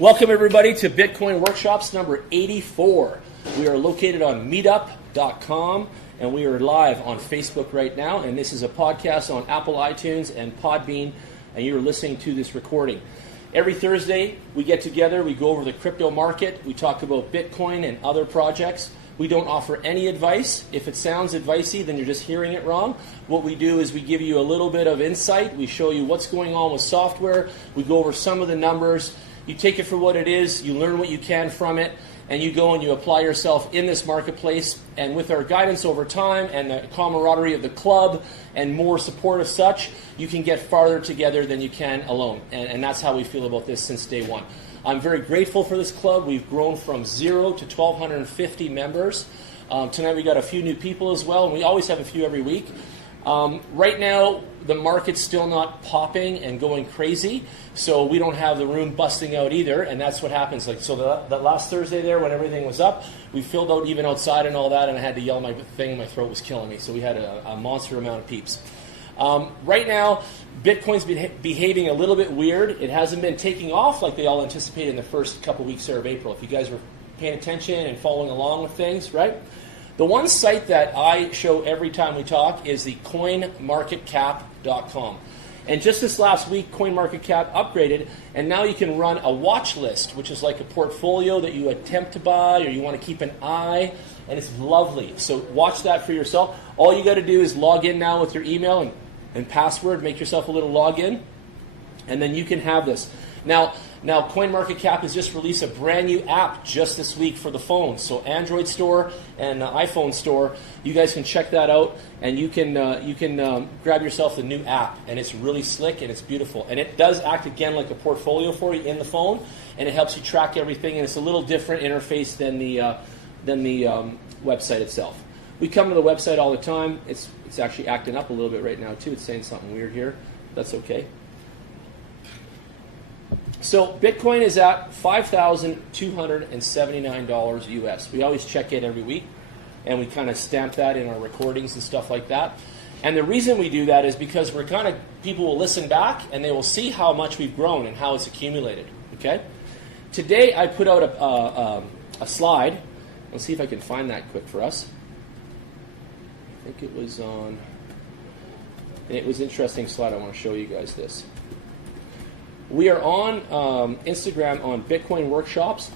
Welcome everybody to Bitcoin Workshops number 84. We are located on meetup.com and we are live on Facebook right now, and this is a podcast on Apple iTunes and Podbean, and you're listening to this recording. Every Thursday we get together, we go over the crypto market, we talk about Bitcoin and other projects. We don't offer any advice. If it sounds advicey, then you're just hearing it wrong. What we do is we give you a little bit of insight. We show you what's going on with software. We go over some of the numbers. You take it for what it is. You learn what you can from it. And you go and you apply yourself in this marketplace. And with our guidance over time and the camaraderie of the club and more support of such, you can get farther together than you can alone. And that's how we feel about this since day one. I'm very grateful for this club. We've grown from 0 to 1,250 members. Tonight we got a few new people as well, and we always have a few every week. Right now, the market's still not popping and going crazy, so we don't have the room busting out either, and that's what happens. Like, so the last Thursday there, when everything was up, we filled out even outside and all that, and I had to yell my thing, my throat was killing me, so we had a monster amount of peeps. Right now, Bitcoin's behaving a little bit weird. It hasn't been taking off like they all anticipated in the first couple weeks there of April. If you guys were paying attention and following along with things, right? The one site that I show every time we talk is the coinmarketcap.com. And just this last week, CoinMarketCap upgraded, and now you can run a watch list, which is like a portfolio that you attempt to buy or you want to keep an eye, and it's lovely. So watch that for yourself. All you got to do is log in now with your email and password, make yourself a little login, and then you can have this. Now CoinMarketCap has just released a brand new app just this week for the phone. So Android store and iPhone store, you guys can check that out, and you can grab yourself the new app, and it's really slick and it's beautiful, and it does act again like a portfolio for you in the phone, and it helps you track everything, and it's a little different interface than the website itself. We come to the website all the time. It's actually acting up a little bit right now too. It's saying something weird here. That's okay. So Bitcoin is at $5,279 US. We always check in every week, and we kind of stamp that in our recordings and stuff like that. And the reason we do that is because people will listen back and they will see how much we've grown and how it's accumulated. Okay. Today I put out a slide. Let's see if I can find that quick for us. I think it was on. And it was an interesting slide. I want to show you guys this. We are on Instagram on Bitcoin Workshops,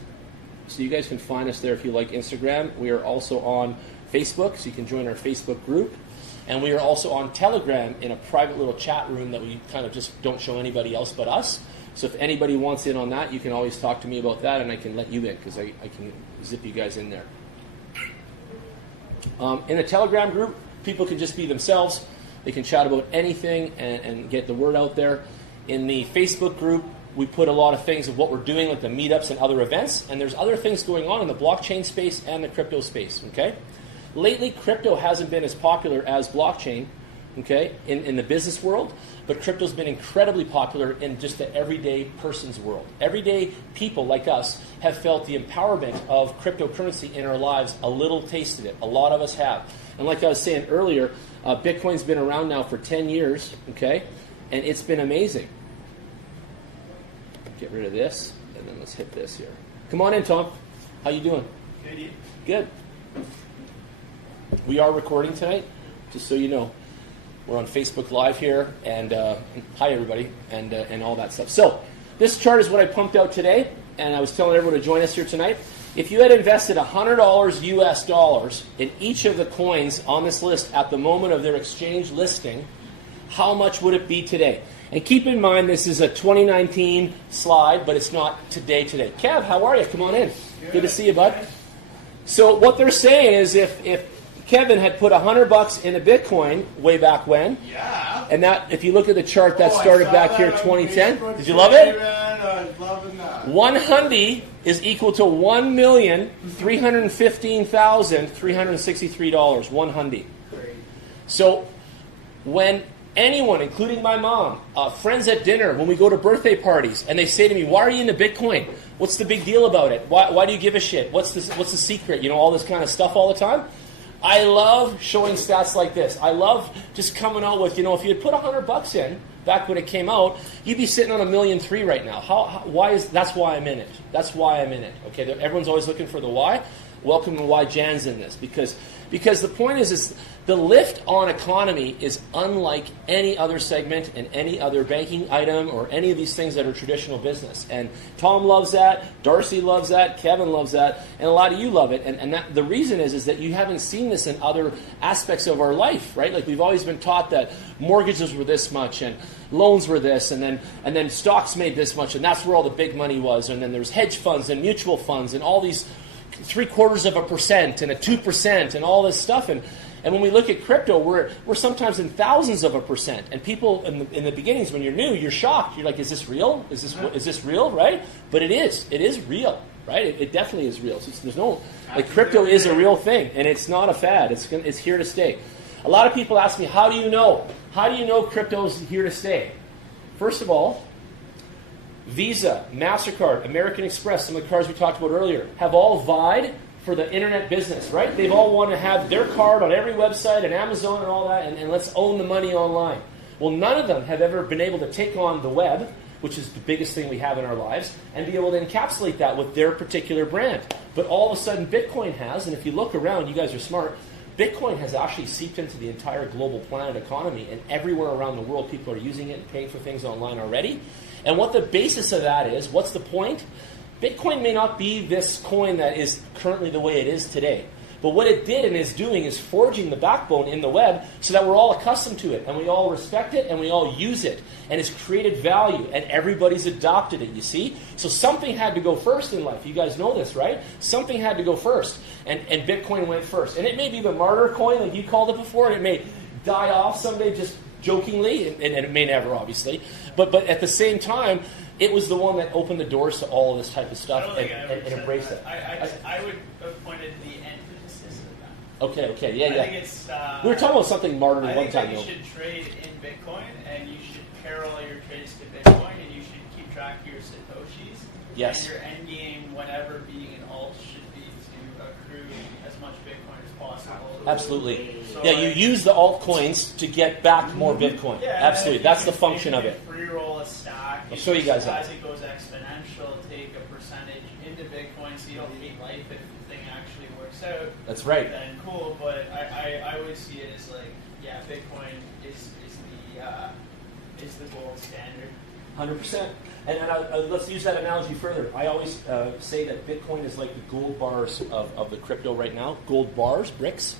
so you guys can find us there if you like Instagram. We are also on Facebook, so you can join our Facebook group. And we are also on Telegram in a private little chat room that we kind of just don't show anybody else but us. So if anybody wants in on that, you can always talk to me about that, and I can let you in because I can zip you guys in there. In the Telegram group, people can just be themselves. They can chat about anything and get the word out there. In the Facebook group, we put a lot of things of what we're doing, like the meetups and other events, and there's other things going on in the blockchain space and the crypto space, okay? Lately, crypto hasn't been as popular as blockchain, okay, in the business world, but crypto's been incredibly popular in just the everyday person's world. Everyday people like us have felt the empowerment of cryptocurrency in our lives, a little taste of it. A lot of us have. And like I was saying earlier, Bitcoin's been around now for 10 years, okay? And it's been amazing. Get rid of this, and then let's hit this here. Come on in, Tom. How you doing? Good. Good. We are recording tonight, just so you know. We're on Facebook Live here, and hi everybody, and all that stuff. So this chart is what I pumped out today, and I was telling everyone to join us here tonight. If you had invested $100 US dollars in each of the coins on this list at the moment of their exchange listing, how much would it be today? And keep in mind, this is a 2019 slide, but it's not today. Kev, how are you? Come on in. Good to see you, bud. So what they're saying is if Kevin had put $100 in a Bitcoin way back when, yeah, and that, if you look at the chart that started back here 2010, did you love it? I was loving that. One hundy is equal to $1,315,363. One hundy. So when anyone, including my mom, friends at dinner, when we go to birthday parties, and they say to me, "Why are you into Bitcoin? What's the big deal about it? Why do you give a shit? What's the secret?" You know, all this kind of stuff all the time. I love showing stats like this. I love just coming out with, if you had put $100 in back when it came out, you'd be sitting on $1.3 million right now. That's why I'm in it. That's why I'm in it. Okay, everyone's always looking for the why. Welcome to why Jan's in this, because the point is the lift on economy is unlike any other segment in any other banking item or any of these things that are traditional business. And Tom loves that, Darcy loves that, Kevin loves that, and a lot of you love it. And the reason is that you haven't seen this in other aspects of our life, right? Like we've always been taught that mortgages were this much and loans were this, and then stocks made this much, and that's where all the big money was. And then there's hedge funds and mutual funds and all these 0.75% and a 2% and all this stuff. And when we look at crypto, we're sometimes in thousands of a percent. And people in the beginnings, when you're new, you're shocked. You're like, is this real? Is this real? Right? But it is. It is real. Right? It definitely is real. So there's no crypto is a real thing, and it's not a fad. It's here to stay. A lot of people ask me, how do you know? How do you know crypto's here to stay? First of all, Visa, MasterCard, American Express, some of the cards we talked about earlier, have all vied for the internet business, right? They've all wanted to have their card on every website and Amazon and all that, and let's own the money online. Well, none of them have ever been able to take on the web, which is the biggest thing we have in our lives, and be able to encapsulate that with their particular brand. But all of a sudden, Bitcoin has, and if you look around, you guys are smart, Bitcoin has actually seeped into the entire global planet economy, and everywhere around the world, people are using it and paying for things online already. And what the basis of that is, what's the point? Bitcoin may not be this coin that is currently the way it is today. But what it did and is doing is forging the backbone in the web so that we're all accustomed to it, and we all respect it, and we all use it. And it's created value, and everybody's adopted it, you see? So something had to go first in life. You guys know this, right? Something had to go first, and Bitcoin went first. And it may be the martyr coin, like you called it before, and it may die off someday just jokingly, and it may never, obviously. But at the same time, it was the one that opened the doors to all of this type of stuff and embraced it. I would have pointed to the antithesis of that. Okay, yeah. I think it's, we were talking about something martyr one time. You should trade in Bitcoin, and you should pair all your trades to Bitcoin, and you should keep track of your Satoshis. Yes. And your end game, whenever being an alt, should be to accrue as much Bitcoin as possible. Absolutely. So yeah, you use the altcoins to get back more Bitcoin. Yeah, absolutely. That's the function of it. Re-roll a stack. I'll show you guys that. As it goes exponential, take a percentage into Bitcoin so you don't hate life if the thing actually works out. That's right. Then cool, but I would see it as like, yeah, Bitcoin is the gold standard. 100%. And let's use that analogy further. I always say that Bitcoin is like the gold bars of the crypto right now. Gold bars, bricks.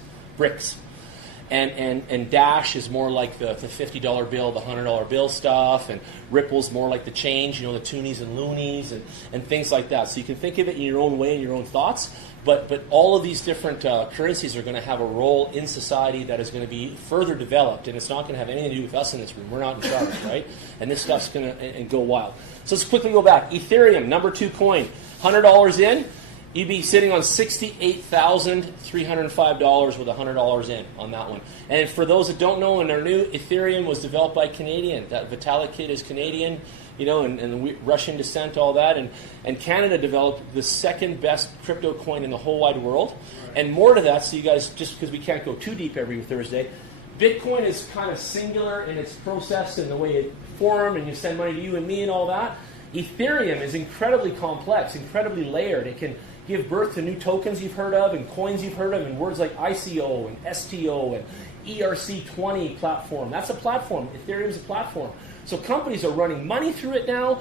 And Dash is more like the $50 bill, the $100 bill stuff, and Ripple's more like the change, the toonies and loonies and things like that. So you can think of it in your own way, in your own thoughts, but all of these different currencies are going to have a role in society that is going to be further developed, and it's not going to have anything to do with us in this room. We're not in charge, right? And this stuff's going to go wild. So let's quickly go back. Ethereum, number 2 coin, $100 in. You'd be sitting on $68,305 with $100 in on that one. And for those that don't know and are new, Ethereum was developed by a Canadian. That Vitalik kid is Canadian, and Russian descent, all that. And Canada developed the second best crypto coin in the whole wide world. And more to that, so you guys, just because we can't go too deep every Thursday, Bitcoin is kind of singular in its process and the way it formed, and you send money to you and me and all that. Ethereum is incredibly complex, incredibly layered. It can give birth to new tokens you've heard of and coins you've heard of and words like ICO and STO and ERC20 platform. That's a platform. Ethereum is a platform. So companies are running money through it now,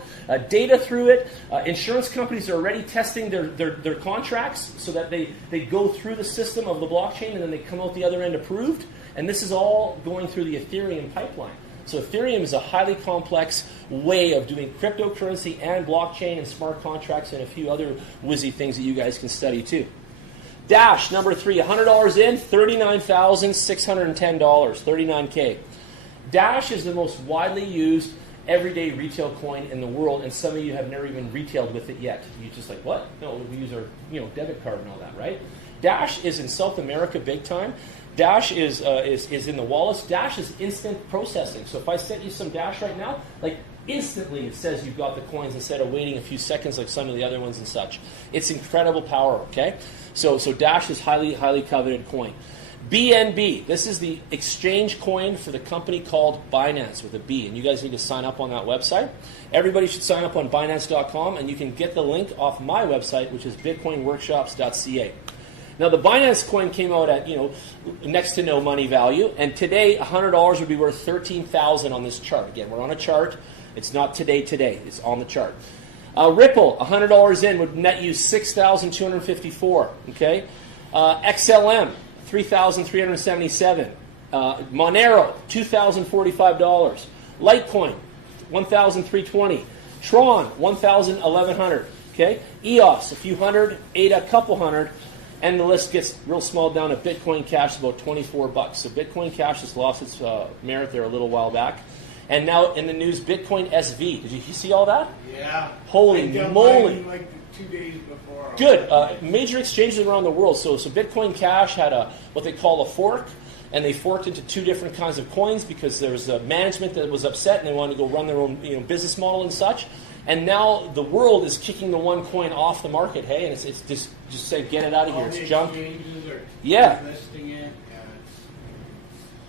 data through it. Insurance companies are already testing their contracts so that they go through the system of the blockchain and then they come out the other end approved. And this is all going through the Ethereum pipeline. So Ethereum is a highly complex way of doing cryptocurrency and blockchain and smart contracts and a few other whizzy things that you guys can study too. Dash, number 3, $100 in, $39,610, $39K. Dash is the most widely used everyday retail coin in the world, and some of you have never even retailed with it yet. You're just like, what? No, we use our debit card and all that, right? Dash is in South America big time. Dash is in the wallets. Dash is instant processing. So if I sent you some Dash right now, like instantly it says you've got the coins instead of waiting a few seconds like some of the other ones and such. It's incredible power, okay? So Dash is highly, highly coveted coin. BNB. This is the exchange coin for the company called Binance with a B, and you guys need to sign up on that website. Everybody should sign up on Binance.com, and you can get the link off my website, which is bitcoinworkshops.ca. Now, the Binance coin came out at, next to no money value, and today $100 would be worth $13,000 on this chart. Again, we're on a chart. It's not today. It's on the chart. Ripple, $100 in would net you $6,254. Okay, XLM, $3,377. Monero, $2,045. Litecoin, $1,320. Tron, $1,1100. Okay, EOS, a few hundred. ADA, a couple hundred. And the list gets real small down to Bitcoin Cash, about $24. So Bitcoin Cash has lost its merit there a little while back. And now in the news, Bitcoin SV. Did you see all that? Yeah. Holy moly. Like 2 days before. Good. Major exchanges around the world. So Bitcoin Cash had what they call a fork. And they forked into two different kinds of coins because there was a management that was upset and they wanted to go run their own business model and such. And now the world is kicking the one coin off the market, hey? And it's just say, get it out of here. It's junk. Yeah. Listing it.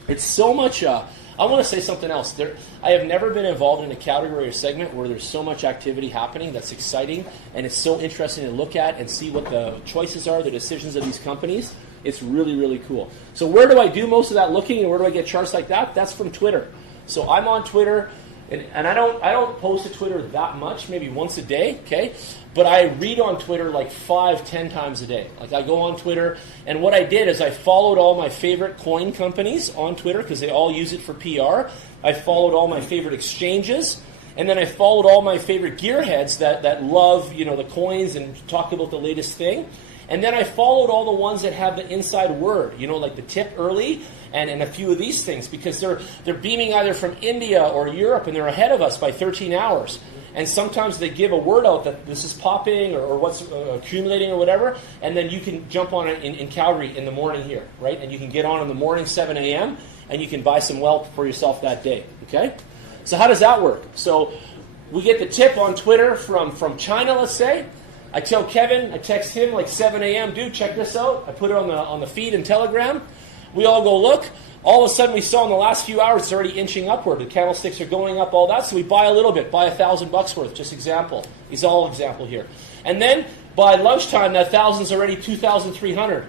It's so much. I want to say something else. I have never been involved in a category or segment where there's so much activity happening that's exciting, and it's so interesting to look at and see what the choices are, the decisions of these companies. It's really, really cool. So where do I do most of that looking, and where do I get charts like that? That's from Twitter. So I'm on Twitter. And I don't post to Twitter that much, maybe once a day, okay? But I read on Twitter like 5-10 times a day. Like I go on Twitter, and what I did is I followed all my favorite coin companies on Twitter because they all use it for PR. I followed all my favorite exchanges, and then I followed all my favorite gearheads that love the coins and talk about the latest thing. And then I followed all the ones that have the inside word, like the tip early and a few of these things because they're beaming either from India or Europe and they're ahead of us by 13 hours. And sometimes they give a word out that this is popping or what's accumulating or whatever, and then you can jump on it in Calgary in the morning here, right? And you can get on in the morning, 7 a.m., and you can buy some wealth for yourself that day, okay? So how does that work? So we get the tip on Twitter from China, let's say. I tell Kevin, I text him like 7 a.m., dude, check this out. I put it on the feed in Telegram. We all go look. All of a sudden we saw in the last few hours it's already inching upward. The candlesticks are going up, all that. So we buy a little bit, buy $1,000 worth, just example. He's all example here. And then by lunchtime, that 1,000's already 2,300.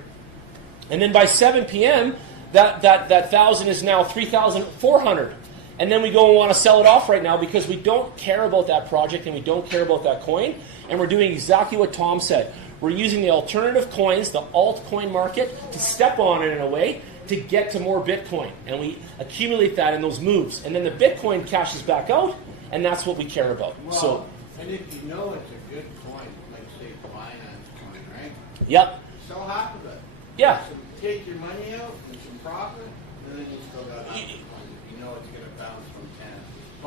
And then by 7 p.m., that 1,000 is now 3,400. And then we go and want to sell it off right now because we don't care about that project and we don't care about that coin. And we're doing exactly what Tom said. We're using the alternative coins, the altcoin market, to step on it in a way to get to more Bitcoin. And we accumulate that in those moves. And then the Bitcoin cashes back out, and that's what we care about. Well, and if you know it's a good coin, like say Binance coin, right? Yep. Sell half of it. Yeah. So take your money out and some profit, and then you still got half the coin. If you know it's going to bounce from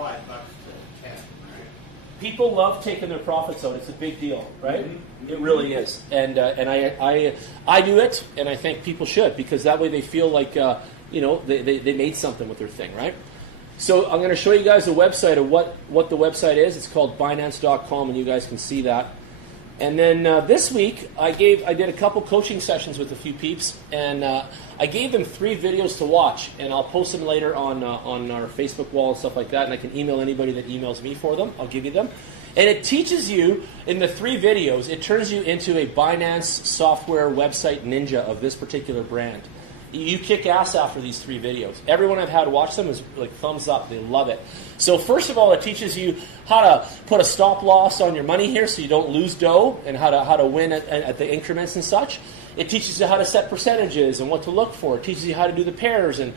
$5 to 10, right? People love taking their profits out. It's a big deal, right? Mm-hmm. It really is. And I do it, and I think people should because that way they feel like they made something with their thing, right? So I'm going to show you guys the website of what the website is. It's called Binance.com, and you guys can see that. And then this week, I did a couple coaching sessions with a few peeps, and I gave them 3 videos to watch, and I'll post them later on our Facebook wall and stuff like that, and I can email anybody that emails me for them. I'll give you them. And it teaches you, in the 3 videos, it turns you into a Binance software website ninja of this particular brand. You kick ass after these 3 videos. Everyone I've had watch them is like thumbs up. They love it. So first of all, it teaches you how to put a stop loss on your money here so you don't lose dough and how to win at the increments and such. It teaches you how to set percentages and what to look for. It teaches you how to do the pairs and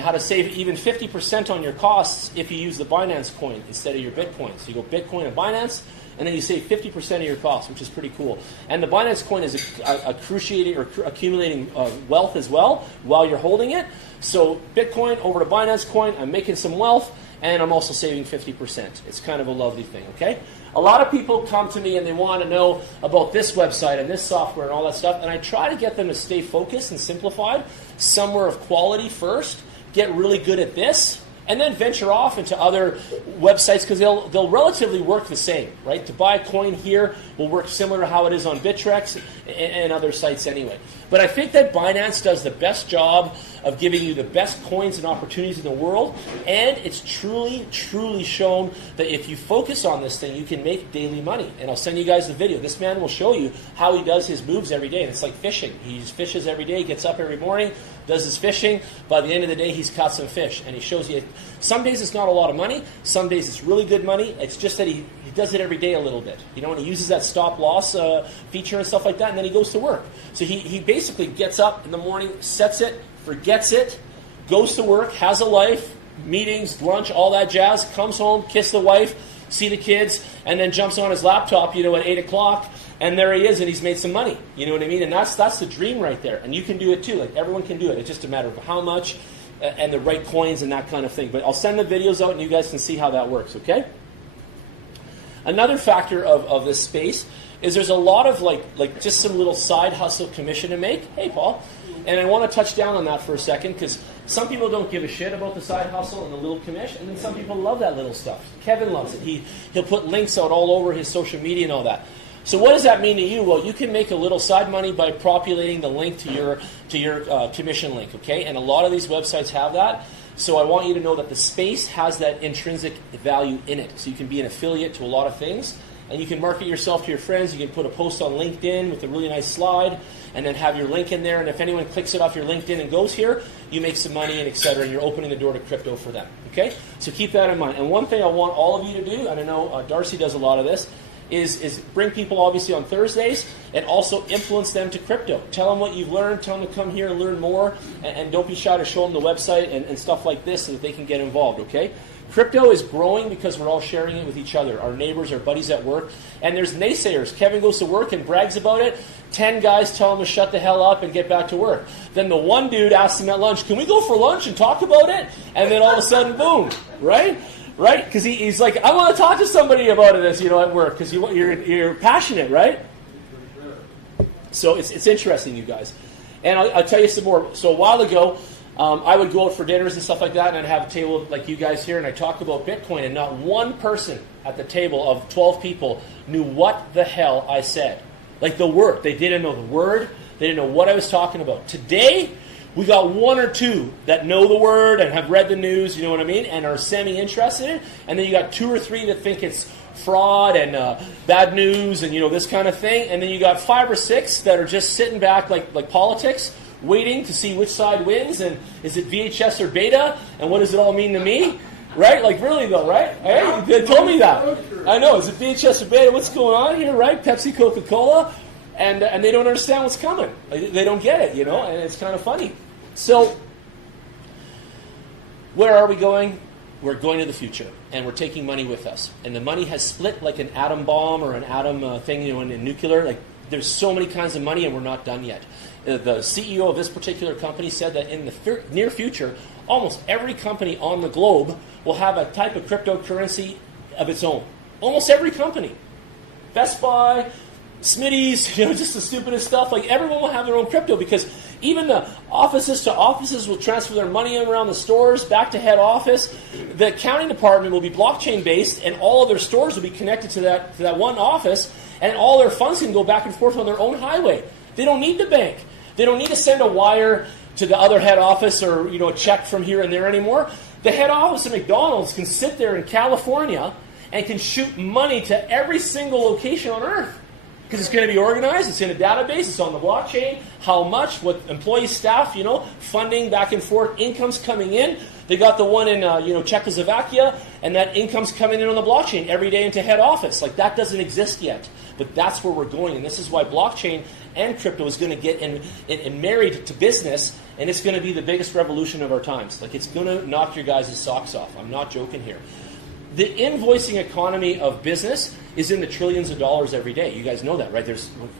how to save even 50% on your costs if you use the Binance coin instead of your Bitcoin. So you go Bitcoin and Binance, and then you save 50% of your costs, which is pretty cool. And the Binance coin is accumulating wealth as well while you're holding it. So Bitcoin over to Binance coin, I'm making some wealth, and I'm also saving 50%. It's kind of a lovely thing, okay? A lot of people come to me and they want to know about this website and this software and all that stuff, and I try to get them to stay focused and simplified, somewhere of quality first, get really good at this, and then venture off into other websites because they'll relatively work the same, right? To buy a coin here will work similar to how it is on Bittrex and other sites anyway. But I think that Binance does the best job of giving you the best coins and opportunities in the world, and it's truly, truly shown that if you focus on this thing, you can make daily money. And I'll send you guys the video. This man will show you how he does his moves every day, and it's like fishing. He fishes every day, gets up every morning, does his fishing. By the end of the day, he's caught some fish, and he shows you. Some days it's not a lot of money. Some days it's really good money. It's just that he does it every day a little bit. You know, and he uses that stop loss feature and stuff like that, and then he goes to work. So he basically gets up in the morning, sets it, forgets it, goes to work, has a life, meetings, lunch, all that jazz, comes home, kiss the wife, see the kids, and then jumps on his laptop, at 8 o'clock, and there he is, and he's made some money. You know what I mean? And that's the dream right there. And you can do it too. Like, everyone can do it. It's just a matter of how much and the right coins and that kind of thing. But I'll send the videos out, and you guys can see how that works, okay? Another factor of this space is there's a lot of like just some little side hustle commission to make. Hey, Paul. And I want to touch down on that for a second because some people don't give a shit about the side hustle and the little commission, and then some people love that little stuff. Kevin loves it. He'll put links out all over his social media and all that. So what does that mean to you? Well, you can make a little side money by populating the link to your commission link, okay? And a lot of these websites have that. So I want you to know that the space has that intrinsic value in it. So you can be an affiliate to a lot of things, and you can market yourself to your friends. You can put a post on LinkedIn with a really nice slide, and then have your link in there. And if anyone clicks it off your LinkedIn and goes here, you make some money and et cetera, and you're opening the door to crypto for them, okay? So keep that in mind. And one thing I want all of you to do, and I know Darcy does a lot of this, is bring people obviously on Thursdays and also influence them to crypto. Tell them what you've learned, tell them to come here and learn more, and don't be shy to show them the website and stuff like this so that they can get involved, okay? Crypto is growing because we're all sharing it with each other, our neighbors, our buddies at work, and there's naysayers. Kevin goes to work and brags about it. 10 guys tell him to shut the hell up and get back to work. Then the one dude asks him at lunch, can we go for lunch and talk about it? And then all of a sudden, boom, right? Right? Because he's like, I want to talk to somebody about this, at work, because you're passionate, right? So it's interesting, you guys. And I'll tell you some more. So a while ago, I would go out for dinners and stuff like that, and I'd have a table like you guys here, and I'd talk about Bitcoin, and not one person at the table of 12 people knew what the hell I said. Like the word. They didn't know the word. They didn't know what I was talking about. Today, we got one or two that know the word and have read the news, you know what I mean, and are semi-interested in it. And then you got 2 or 3 that think it's fraud and bad news and, this kind of thing. And then you got 5 or 6 that are just sitting back like politics, waiting to see which side wins. And is it VHS or beta? And what does it all mean to me? Right? Like, really, though, right? Hey, they told me that. I know. Is it VHS or beta? What's going on here, right? Pepsi, Coca-Cola. And they don't understand what's coming. They don't get it, and it's kind of funny. So, where are we going? We're going to the future, and we're taking money with us. And the money has split like an atom bomb or an atom thing, in nuclear. Like, there's so many kinds of money, and we're not done yet. The CEO of this particular company said that in the near future, almost every company on the globe will have a type of cryptocurrency of its own. Almost every company. Best Buy, Smitty's, just the stupidest stuff. Like, everyone will have their own crypto because even the offices to offices will transfer their money around the stores back to head office. The accounting department will be blockchain based, and all of their stores will be connected to that one office, and all their funds can go back and forth on their own highway. They don't need the bank. They don't need to send a wire to the other head office or a check from here and there anymore. The head office of McDonald's can sit there in California and can shoot money to every single location on Earth. Because it's going to be organized, it's in a database, it's on the blockchain, how much, what employees, staff, funding back and forth, income's coming in. They got the one in, Czechoslovakia, and that income's coming in on the blockchain every day into head office. Like, that doesn't exist yet. But that's where we're going, and this is why blockchain and crypto is going to get in married to business, and it's going to be the biggest revolution of our times. Like, it's going to knock your guys' socks off. I'm not joking here. The invoicing economy of business is in the trillions of dollars every day. You guys know that, right?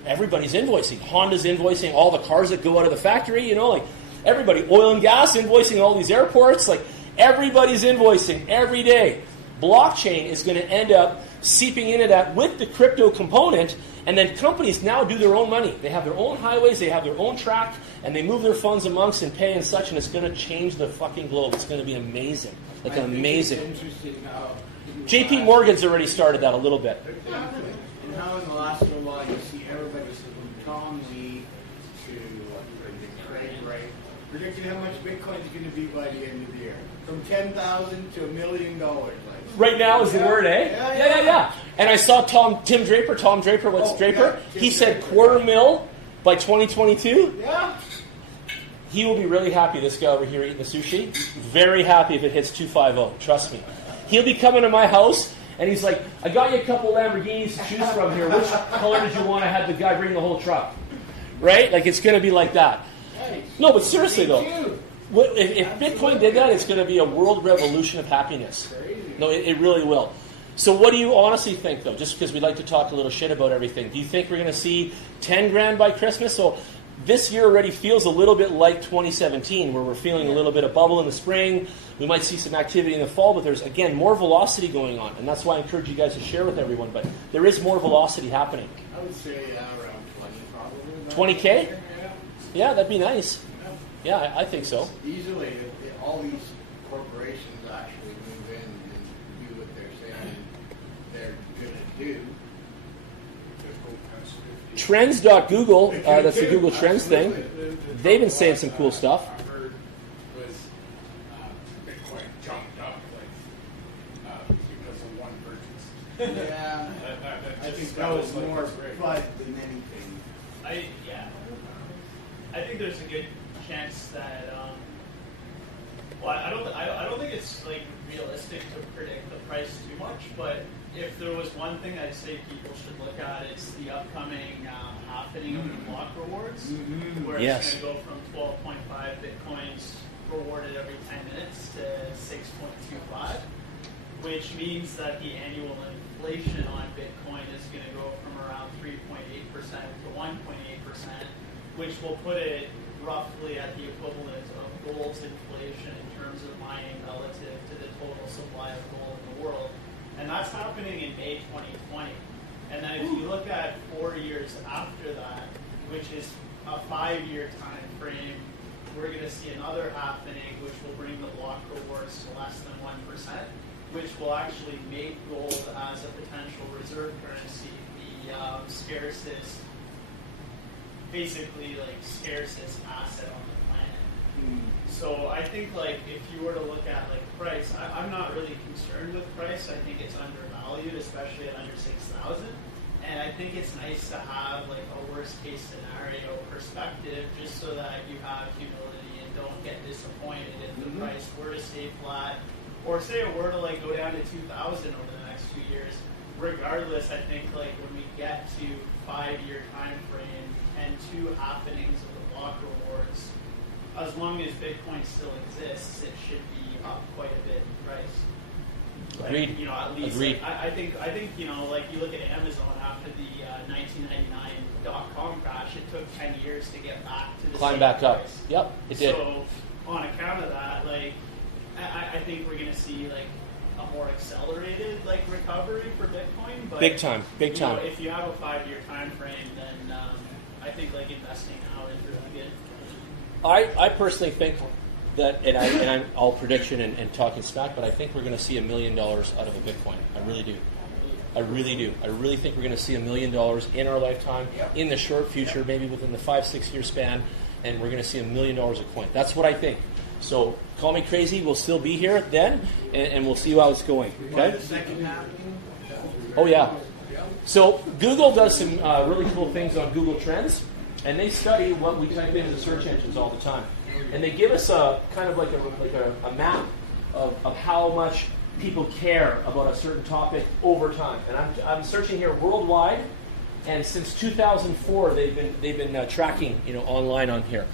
Everybody's invoicing. Honda's invoicing all the cars that go out of the factory, like everybody. Oil and gas invoicing all these airports. Like, everybody's invoicing every day. blockchain is going to end up seeping into that with the crypto component, and then companies now do their own money. They have their own highways, they have their own track, and they move their funds amongst and pay and such, and it's going to change the fucking globe. It's going to be amazing. Like amazing. It's interesting how JP Morgan's already started that a little bit. and how in the last little while you see everybody from Tom Lee to Craig Wright predicting how much Bitcoin is going to be by the end of the year. From 10,000 to $1 million. Like. Right now is the word, eh? Yeah. And I saw Tim Draper. Tom Draper, what's Draper? Yeah, he said Draper. $250,000 by 2022. Yeah. He will be really happy, this guy over here eating the sushi. Very happy if it hits 250. Trust me. He'll be coming to my house, and he's like, I got you a couple Lamborghinis to choose from here. Which color did you want to have the guy bring the whole truck? Right? Like, it's going to be like that. No, but seriously, though. If Bitcoin did that, it's going to be a world revolution of happiness. No, it really will. So what do you honestly think, though? Just because we like to talk a little shit about everything. Do you think we're going to see 10 grand by Christmas? So this year already feels a little bit like 2017, where we're feeling a little bit of bubble in the spring. We might see some activity in the fall, but there's, again, more velocity going on. And that's why I encourage you guys to share with everyone. But there is more velocity happening. I would say around 20 probably. 20K? Yeah, that'd be nice. Yeah, I think so. Easily, all these corporations actually move in and do what they're saying they're going to do. Trends.google, that's the Google Trends Absolutely. thing. They've been saying some cool stuff. I heard was Bitcoin jumped up because of one purchase. Yeah, I think that was more FUD than anything. I think there's a good chance that. I don't think it's like realistic to predict the price too much. But if there was one thing I'd say people should look at, it's the upcoming happening of the block rewards, where it's going to go from 12.5 bitcoins rewarded every 10 minutes to 6.25, which means that the annual inflation on Bitcoin is going to go from around 3.8% to 1.8%, which will put it roughly at the equivalent of gold's inflation in terms of mining relative to the total supply of gold in the world. And that's happening in May 2020. And then if you look at 4 years after that, which is a 5-year time frame, we're going to see another happening, which will bring the block rewards to less than 1%, which will actually make gold as a potential reserve currency the scarcest, basically like scarcest asset on the planet. So I think like if you were to look at like price, I'm not really concerned with price. I think it's undervalued, especially at under 6,000. And I think it's nice to have like a worst case scenario perspective, just so that you have humility and don't get disappointed if the price were to stay flat, or say it were to like go down to 2,000 over the next 2 years. Regardless, I think like when we get to 5-year time frame and 2 happenings of the block rewards, as long as Bitcoin still exists, it should be up quite a bit in price. Agreed. Like, you know, at least Agreed. Like, I think you know, like you look at Amazon after the 1999 .com crash, it took 10 years to get back to the Climb same back up. price. Yep, it did. So on account of that, like I think we're gonna see like a more accelerated like recovery for Bitcoin. But Big time. you know, if you have a 5-year time frame, then I think like investing now is really good. I personally think that, and I'm all prediction and talking smack, but I think we're going to see $1 million out of a Bitcoin. I really do. I really do. I really think we're going to see $1 million in our lifetime, in the short future, maybe within the 5-6 year span, and we're going to see $1 million a coin. That's what I think. So call me crazy. We'll still be here then, and we'll see how it's going. Okay? The second happening? Oh yeah. So Google does some really cool things on Google Trends, and they study what we type into the search engines all the time, and they give us a kind of like a map of how much people care about a certain topic over time. And I'm searching here worldwide, and since 2004 they've been tracking online on here,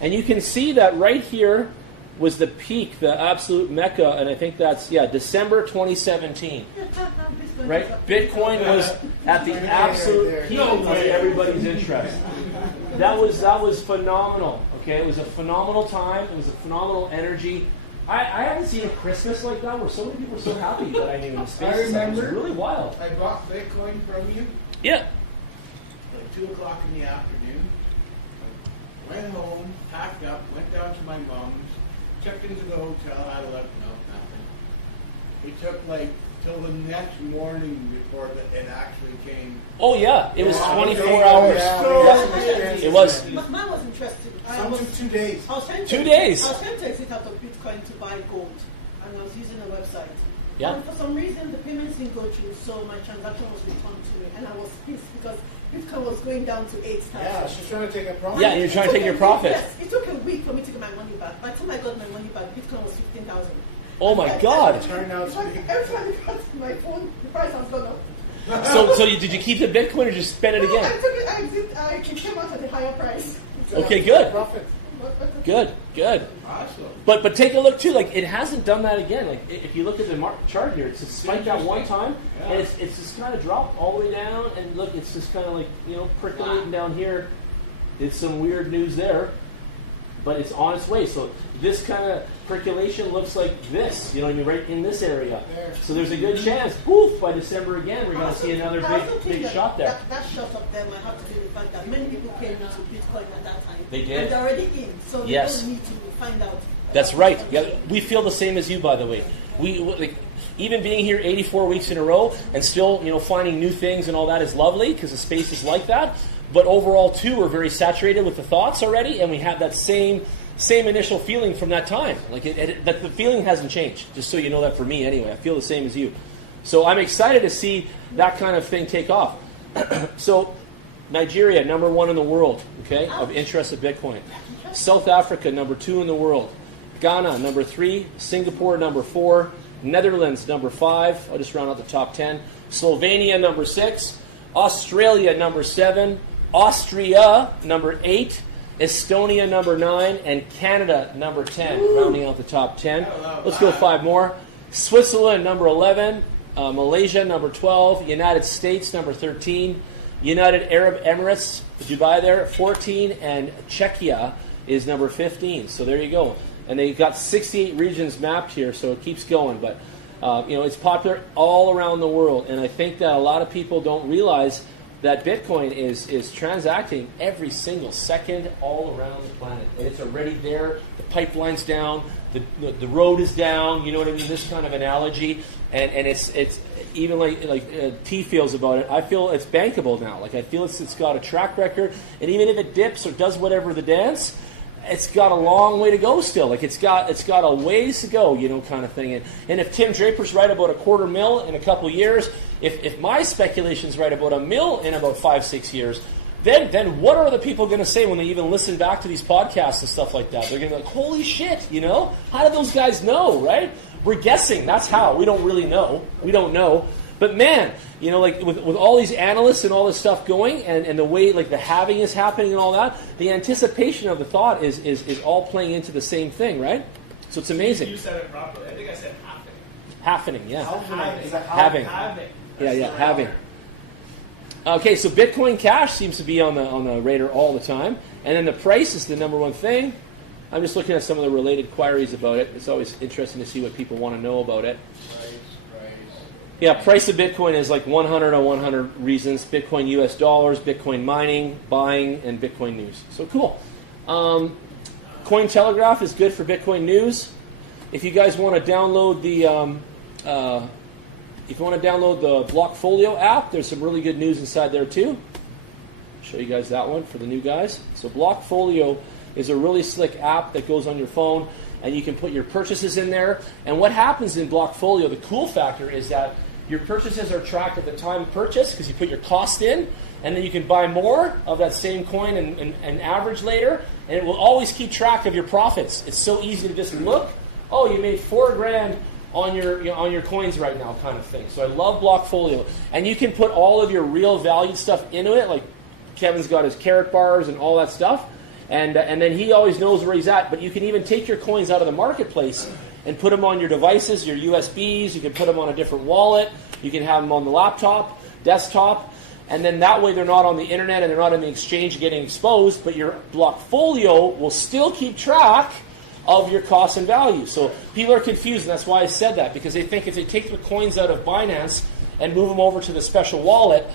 and you can see that right here was the peak, the absolute mecca, and I think that's December 2017. Right, Bitcoin was at the absolute peak of everybody's interest. That was phenomenal. Okay, it was a phenomenal time. It was a phenomenal energy. I haven't seen a Christmas like that where so many people are so happy that I knew in the space. I remember. It was really wild. I bought Bitcoin from you Yeah. like 2 o'clock in the afternoon. Went home, packed up, went down to my mom's, checked into the hotel, had a look, no, nothing. It took like till the next morning before it actually came. Oh yeah, it was Yeah, 24 hours. yeah. It was. Mine was interesting. Some took 2 days. I was trying to, 2 days. I was trying to exit out of Bitcoin to buy gold, and I was using a website. Yeah. And for some reason, the payments didn't go through, so my transaction was returned to me, and I was pissed because Bitcoin was going down to 8,000. Yeah, she's trying to take a profit. Yeah, you're trying to take your profit. Yes, it took a week for me to get my money back. By the time I got my money back, Bitcoin was 15,000. Oh my God. Turned out It's to like be. every time I got my phone, the price has gone up. So did you keep the Bitcoin or just spend it No, I again? took it. I came out at a higher price. Okay, good. Profit. Good. Awesome. But take a look too. Like it hasn't done that again. Like if you look at the chart here, it's just spiked out one time, and it's just kind of dropped all the way down. And look, it's just kind of like percolating down here. It's some weird news there, but it's on its way. So this kind of percolation looks like this. You know what I mean? Right in this area. So there's a good chance, poof, by December again, we're going to see another big shot there. That shot up there might have to do with the fact that many people came into Bitcoin at that time. They did. And they're already in, so they Yes. don't need to find out. That's right. Yeah, we feel the same as you, by the way. We like, even being here 84 weeks in a row and still, finding new things and all that is lovely because the space is like that. But overall, too, we're very saturated with the thoughts already, and we have that same initial feeling from that time. Like that the feeling hasn't changed. Just so you know that for me, anyway, I feel the same as you. So I'm excited to see that kind of thing take off. So Nigeria, number 1 in the world, okay, of interest of Bitcoin. South Africa, number 2 in the world. Ghana, number 3. Singapore, number 4. Netherlands, number 5. I'll just round out the top 10. Slovenia, number 6. Australia, number 7. Austria, number 8. Estonia, number 9. And Canada, number 10, rounding out the top 10. Let's go 5 more. Switzerland, number 11. Malaysia, number 12. United States, number 13. United Arab Emirates, Dubai there, 14. And Czechia is number 15. So there you go. And they've got 68 regions mapped here, so it keeps going. But, it's popular all around the world. And I think that a lot of people don't realize that Bitcoin is transacting every single second all around the planet. And it's already there. The pipeline's down. The road is down. You know what I mean? This kind of analogy. And it's even like T feels about it. I feel it's bankable now. Like I feel it's got a track record. And even if it dips or does whatever the dance, it's got a long way to go still. Like it's got a ways to go, kind of thing. And if Tim Draper's right about $250,000 in a couple years, if my speculation's right about $1 million in about 5-6 years, then what are the people going to say when they even listen back to these podcasts and stuff like that? They're going to be like, holy shit, how did those guys know, right? We're guessing. That's how. We don't really know. We don't know. But man, like with all these analysts and all this stuff going, and the way like the halving is happening and all that, the anticipation of the thought is all playing into the same thing, right? So it's amazing. You said it properly. I think I said halving. Halving, yeah. Halving. Halving. Okay, so Bitcoin Cash seems to be on the radar all the time, and then the price is the number one thing. I'm just looking at some of the related queries about it. It's always interesting to see what people want to know about it. Yeah, price of Bitcoin is like 100 on 100 reasons. Bitcoin US dollars, Bitcoin mining, buying, and Bitcoin news. So cool. Cointelegraph is good for Bitcoin news. If you guys want to download the Blockfolio app, there's some really good news inside there too. I'll show you guys that one for the new guys. So Blockfolio is a really slick app that goes on your phone, and you can put your purchases in there. And what happens in Blockfolio, the cool factor is that your purchases are tracked at the time of purchase because you put your cost in, and then you can buy more of that same coin and average later, and it will always keep track of your profits. It's so easy to just look, oh, you made $4,000 on your coins right now, kind of thing. So I love Blockfolio, and you can put all of your real valued stuff into it, like Kevin's got his carrot bars and all that stuff, and then he always knows where he's at. But you can even take your coins out of the marketplace and put them on your devices, your USBs. You can put them on a different wallet. You can have them on the laptop, desktop, and then that way they're not on the internet and they're not in the exchange getting exposed, but your Blockfolio will still keep track of your cost and value. So people are confused, and that's why I said that, because they think if they take the coins out of Binance and move them over to the special wallet,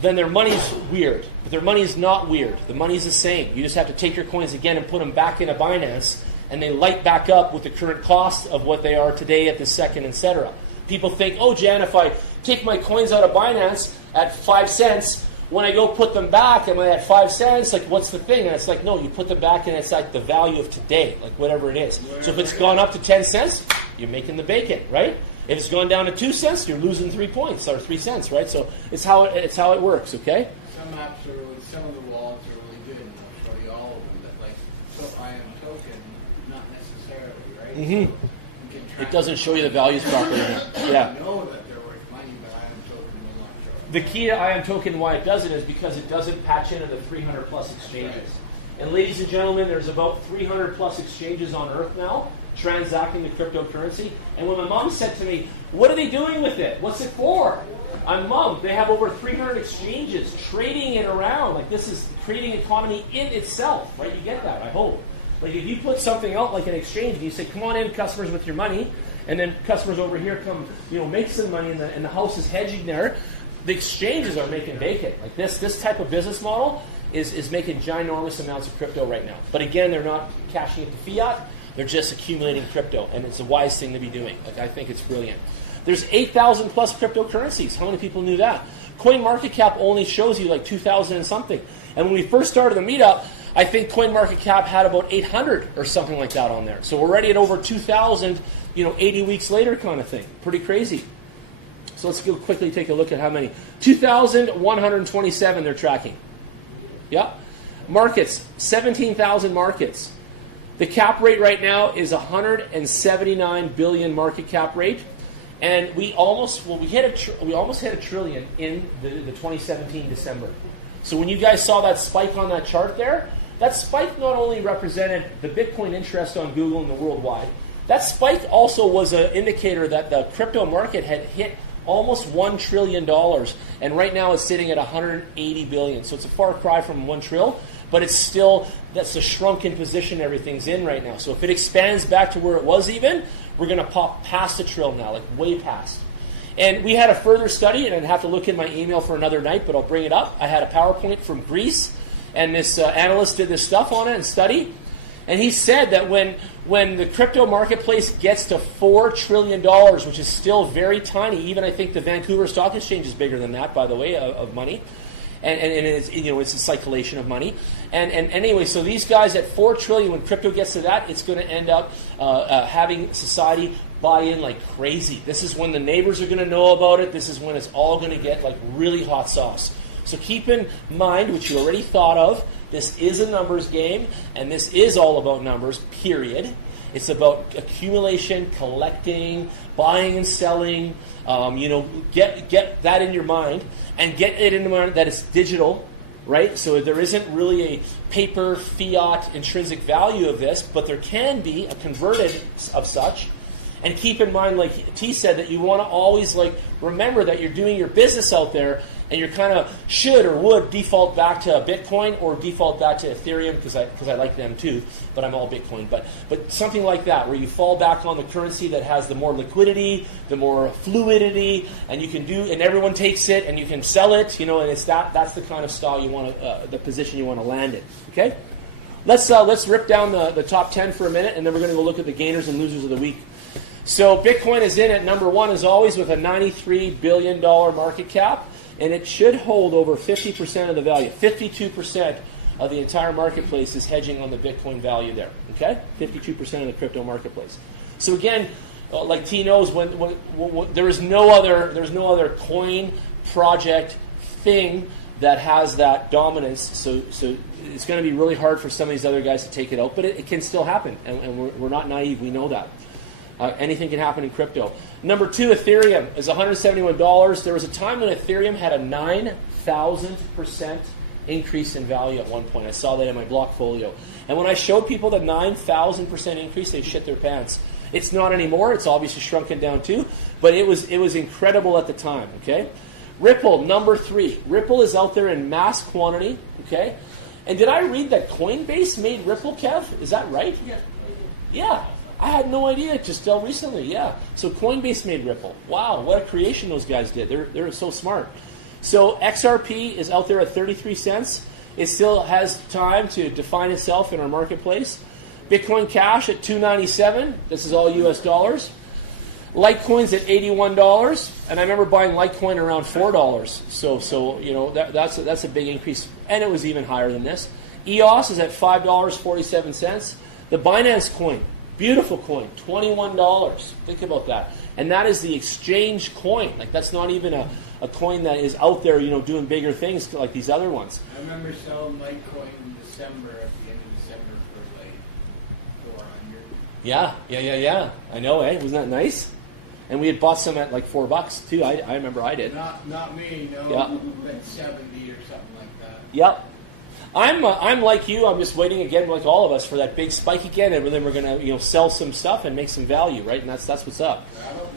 then their money's weird. But their money is not weird. The money's the same. You just have to take your coins again and put them back into Binance, and they light back up with the current cost of what they are today at this second, etc. People think, oh, Jan, if I take my coins out of Binance at 5 cents, when I go put them back, am I at 5 cents? Like, what's the thing? And it's like, no, you put them back and it's like the value of today, like whatever it is. So if it's gone up to 10 cents, you're making the bacon, right? If it's gone down to 2 cents, you're losing 3 points or 3 cents, right? So it's how it works, okay? Some apps are really, some of the wallets are really good, and I'll show you all of them. But like, so I am token, not necessarily, right? Mm-hmm. So you can track It doesn't show you the values properly. Yeah. I know that they're worth money, but I am token will not show it. The key to I am token, why it doesn't, is because it doesn't patch into the 300 plus exchanges. And ladies and gentlemen, there's about 300 plus exchanges on Earth now transacting the cryptocurrency. And when my mom said to me, what are they doing with it? What's it for? I'm, Mom, they have over 300 exchanges trading it around. Like, this is creating economy in itself, right? You get that, I hope. Like, if you put something out like an exchange and you say, come on in, customers, with your money, and then customers over here come, make some money, and the house is hedging there, the exchanges are making bacon. Like, this type of business model is making ginormous amounts of crypto right now. But again, they're not cashing it to fiat. They're just accumulating crypto, and it's a wise thing to be doing. Like, I think it's brilliant. There's 8,000 plus cryptocurrencies. How many people knew that? CoinMarketCap only shows you like 2,000 and something. And when we first started the meetup, I think CoinMarketCap had about 800 or something like that on there. So we're already at over 2,000, 80 weeks later kind of thing. Pretty crazy. So let's go quickly take a look at how many. 2,127 they're tracking. Yeah. Markets, 17,000 markets. The cap rate right now is 179 billion market cap rate, and we almost hit a trillion in the 2017 December. So when you guys saw that spike on that chart there, that spike not only represented the Bitcoin interest on Google and the worldwide, that spike also was an indicator that the crypto market had hit almost $1 trillion, and right now it's sitting at 180 billion. So it's a far cry from 1 trillion. But it's still, that's the shrunken position everything's in right now. So if it expands back to where it was even, we're going to pop past $1 trillion now, like way past. And we had a further study, and I'd have to look in my email for another night, but I'll bring it up. I had a PowerPoint from Greece, and this analyst did this stuff on it and study. And he said that when the crypto marketplace gets to $4 trillion, which is still very tiny, even I think the Vancouver Stock Exchange is bigger than that, by the way, of money. And it's, it's a circulation of money. And anyway, so these guys at 4 trillion, when crypto gets to that, it's going to end up having society buy in like crazy. This is when the neighbors are going to know about it. This is when it's all going to get like really hot sauce. So keep in mind, which you already thought of, this is a numbers game, and this is all about numbers, period. It's about accumulation, collecting, buying and selling. Get that in your mind, and get it in your mind that it's digital, right? So there isn't really a paper, fiat, intrinsic value of this, but there can be a converted of such. And keep in mind, like T said, that you want to always remember that you're doing your business out there, and you're kind of should or would default back to Bitcoin or default back to Ethereum because I like them too, but I'm all Bitcoin. But something like that where you fall back on the currency that has the more liquidity, the more fluidity, and you can do, and everyone takes it, and you can sell it, and it's that's the kind of style you want to, the position you want to land in. Okay, let's rip down the top 10 for a minute, and then we're going to go look at the gainers and losers of the week. So Bitcoin is in at number 1 as always with a $93 billion market cap. And it should hold over 50% of the value. 52% of the entire marketplace is hedging on the Bitcoin value there. Okay, 52% of the crypto marketplace. So again, like T knows, when there's no other coin project thing that has that dominance. So it's going to be really hard for some of these other guys to take it out, but it can still happen, and we're not naive. We know that. Anything can happen in crypto. Number 2, Ethereum is $171. There was a time when Ethereum had a 9,000% increase in value at one point. I saw that in my Blockfolio. And when I showed people the 9,000% increase, they shit their pants. It's not anymore. It's obviously shrunken down too. But it was incredible at the time. Okay. Ripple, number 3. Ripple is out there in mass quantity. Okay. And did I read that Coinbase made Ripple, Kev? Is that right? Yeah. Yeah, I had no idea just till recently. Yeah, so Coinbase made Ripple. Wow, what a creation those guys did. They're so smart. So XRP is out there at 33 cents. It still has time to define itself in our marketplace. Bitcoin Cash at $297. This is all US dollars. Litecoin's at $81, and I remember buying Litecoin around $4. So you know that's a big increase, and it was even higher than this. EOS is at $5.47. The Binance coin, beautiful coin, $21. Think about that, and that is the exchange coin. Like that's not even a coin that is out there, you know, doing bigger things like these other ones. I remember selling Litecoin in December, at the end of December, for like 400. Yeah. I know, eh? Wasn't that nice? And we had bought some at like $4 too. I remember I did. Not me, no. Yeah. Like 70 or something like that. Yep. I'm like you. I'm just waiting again, like all of us, for that big spike again, and then we're gonna sell some stuff and make some value, right? And that's what's up.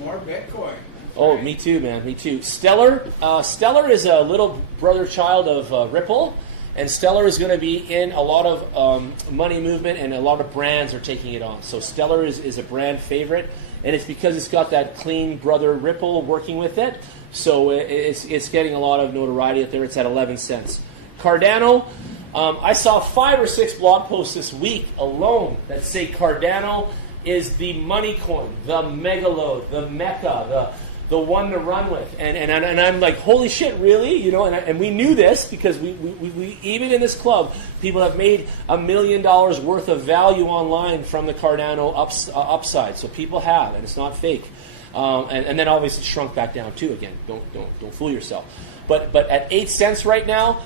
More Bitcoin. Oh, me too, man. Me too. Stellar. Stellar is a little brother child of Ripple, and Stellar is going to be in a lot of money movement, and a lot of brands are taking it on. So Stellar is a brand favorite, and it's because it's got that clean brother Ripple working with it. So it's getting a lot of notoriety out there. It's at 11 cents. Cardano. I saw 5 or 6 blog posts this week alone that say Cardano is the money coin, the megalode, the mecca, the one to run with, and I'm like, holy shit, really? And we knew this because we even in this club, people have made $1 million worth of value online from the Cardano upside. So people have, and it's not fake. And then obviously shrunk back down too. Again, don't fool yourself. But at 8 cents right now,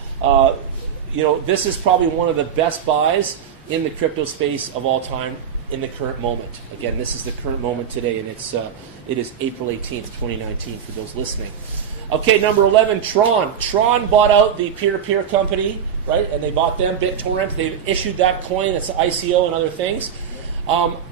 this is probably one of the best buys in the crypto space of all time in the current moment. Again, this is the current moment today, and it is April 18th, 2019 for those listening. Okay, number 11, Tron. Tron bought out the peer-to-peer company, right? And they bought them, BitTorrent. They've issued that coin. That's ICO and other things.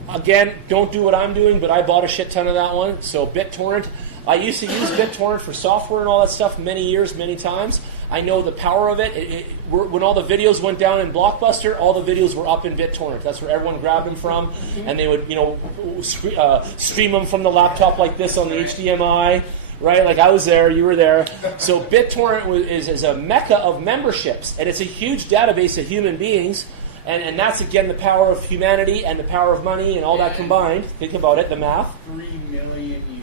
Again, don't do what I'm doing, but I bought a shit ton of that one. So BitTorrent. I used to use BitTorrent for software and all that stuff many years, many times. I know the power of it. When all the videos went down in Blockbuster, all the videos were up in BitTorrent. That's where everyone grabbed them from, and they would, stream them from the laptop like this on the HDMI, right? Like I was there, you were there. So BitTorrent is a mecca of memberships, and it's a huge database of human beings, and that's again the power of humanity and the power of money and all that combined. Think about it, the math. 3 million users.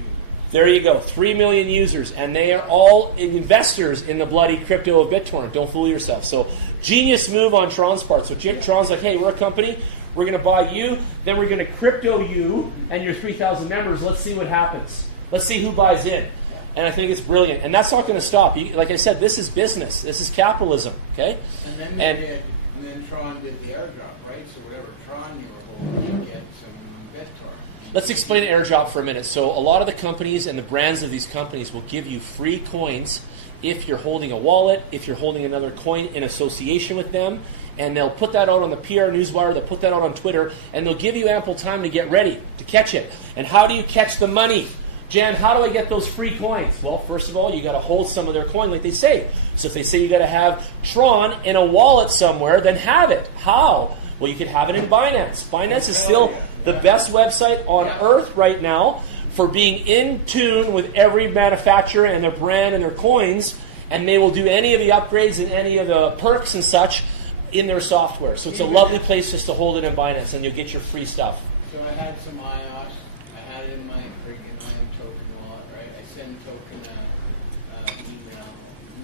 There you go, 3 million users, and they are all investors in the bloody crypto of BitTorrent. Don't fool yourself. So, genius move on Tron's part. So, Tron's like, hey, we're a company. We're going to buy you. Then we're going to crypto you and your 3,000 members. Let's see what happens. Let's see who buys in. And I think it's brilliant. And that's not going to stop. Like I said, this is business. This is capitalism. Okay? And then Tron did the airdrop, right? So whatever Tron you were holding, you get some BitTorrent. Let's explain airdrop for a minute. So a lot of the companies and the brands of these companies will give you free coins if you're holding a wallet, if you're holding another coin in association with them, and they'll put that out on the PR Newswire, they'll put that out on Twitter, and they'll give you ample time to get ready to catch it. And how do you catch the money? Jan, how do I get those free coins? Well, first of all, you got to hold some of their coin like they say. So if they say you got to have Tron in a wallet somewhere, then have it. How? Well, you could have it in Binance. Binance is still the best website on earth right now for being in tune with every manufacturer and their brand and their coins, and they will do any of the upgrades and any of the perks and such in their software. So it's a lovely place just to hold it in Binance, and you'll get your free stuff. So I had some IOS. I had it in my freaking token wallet, right? I send token email.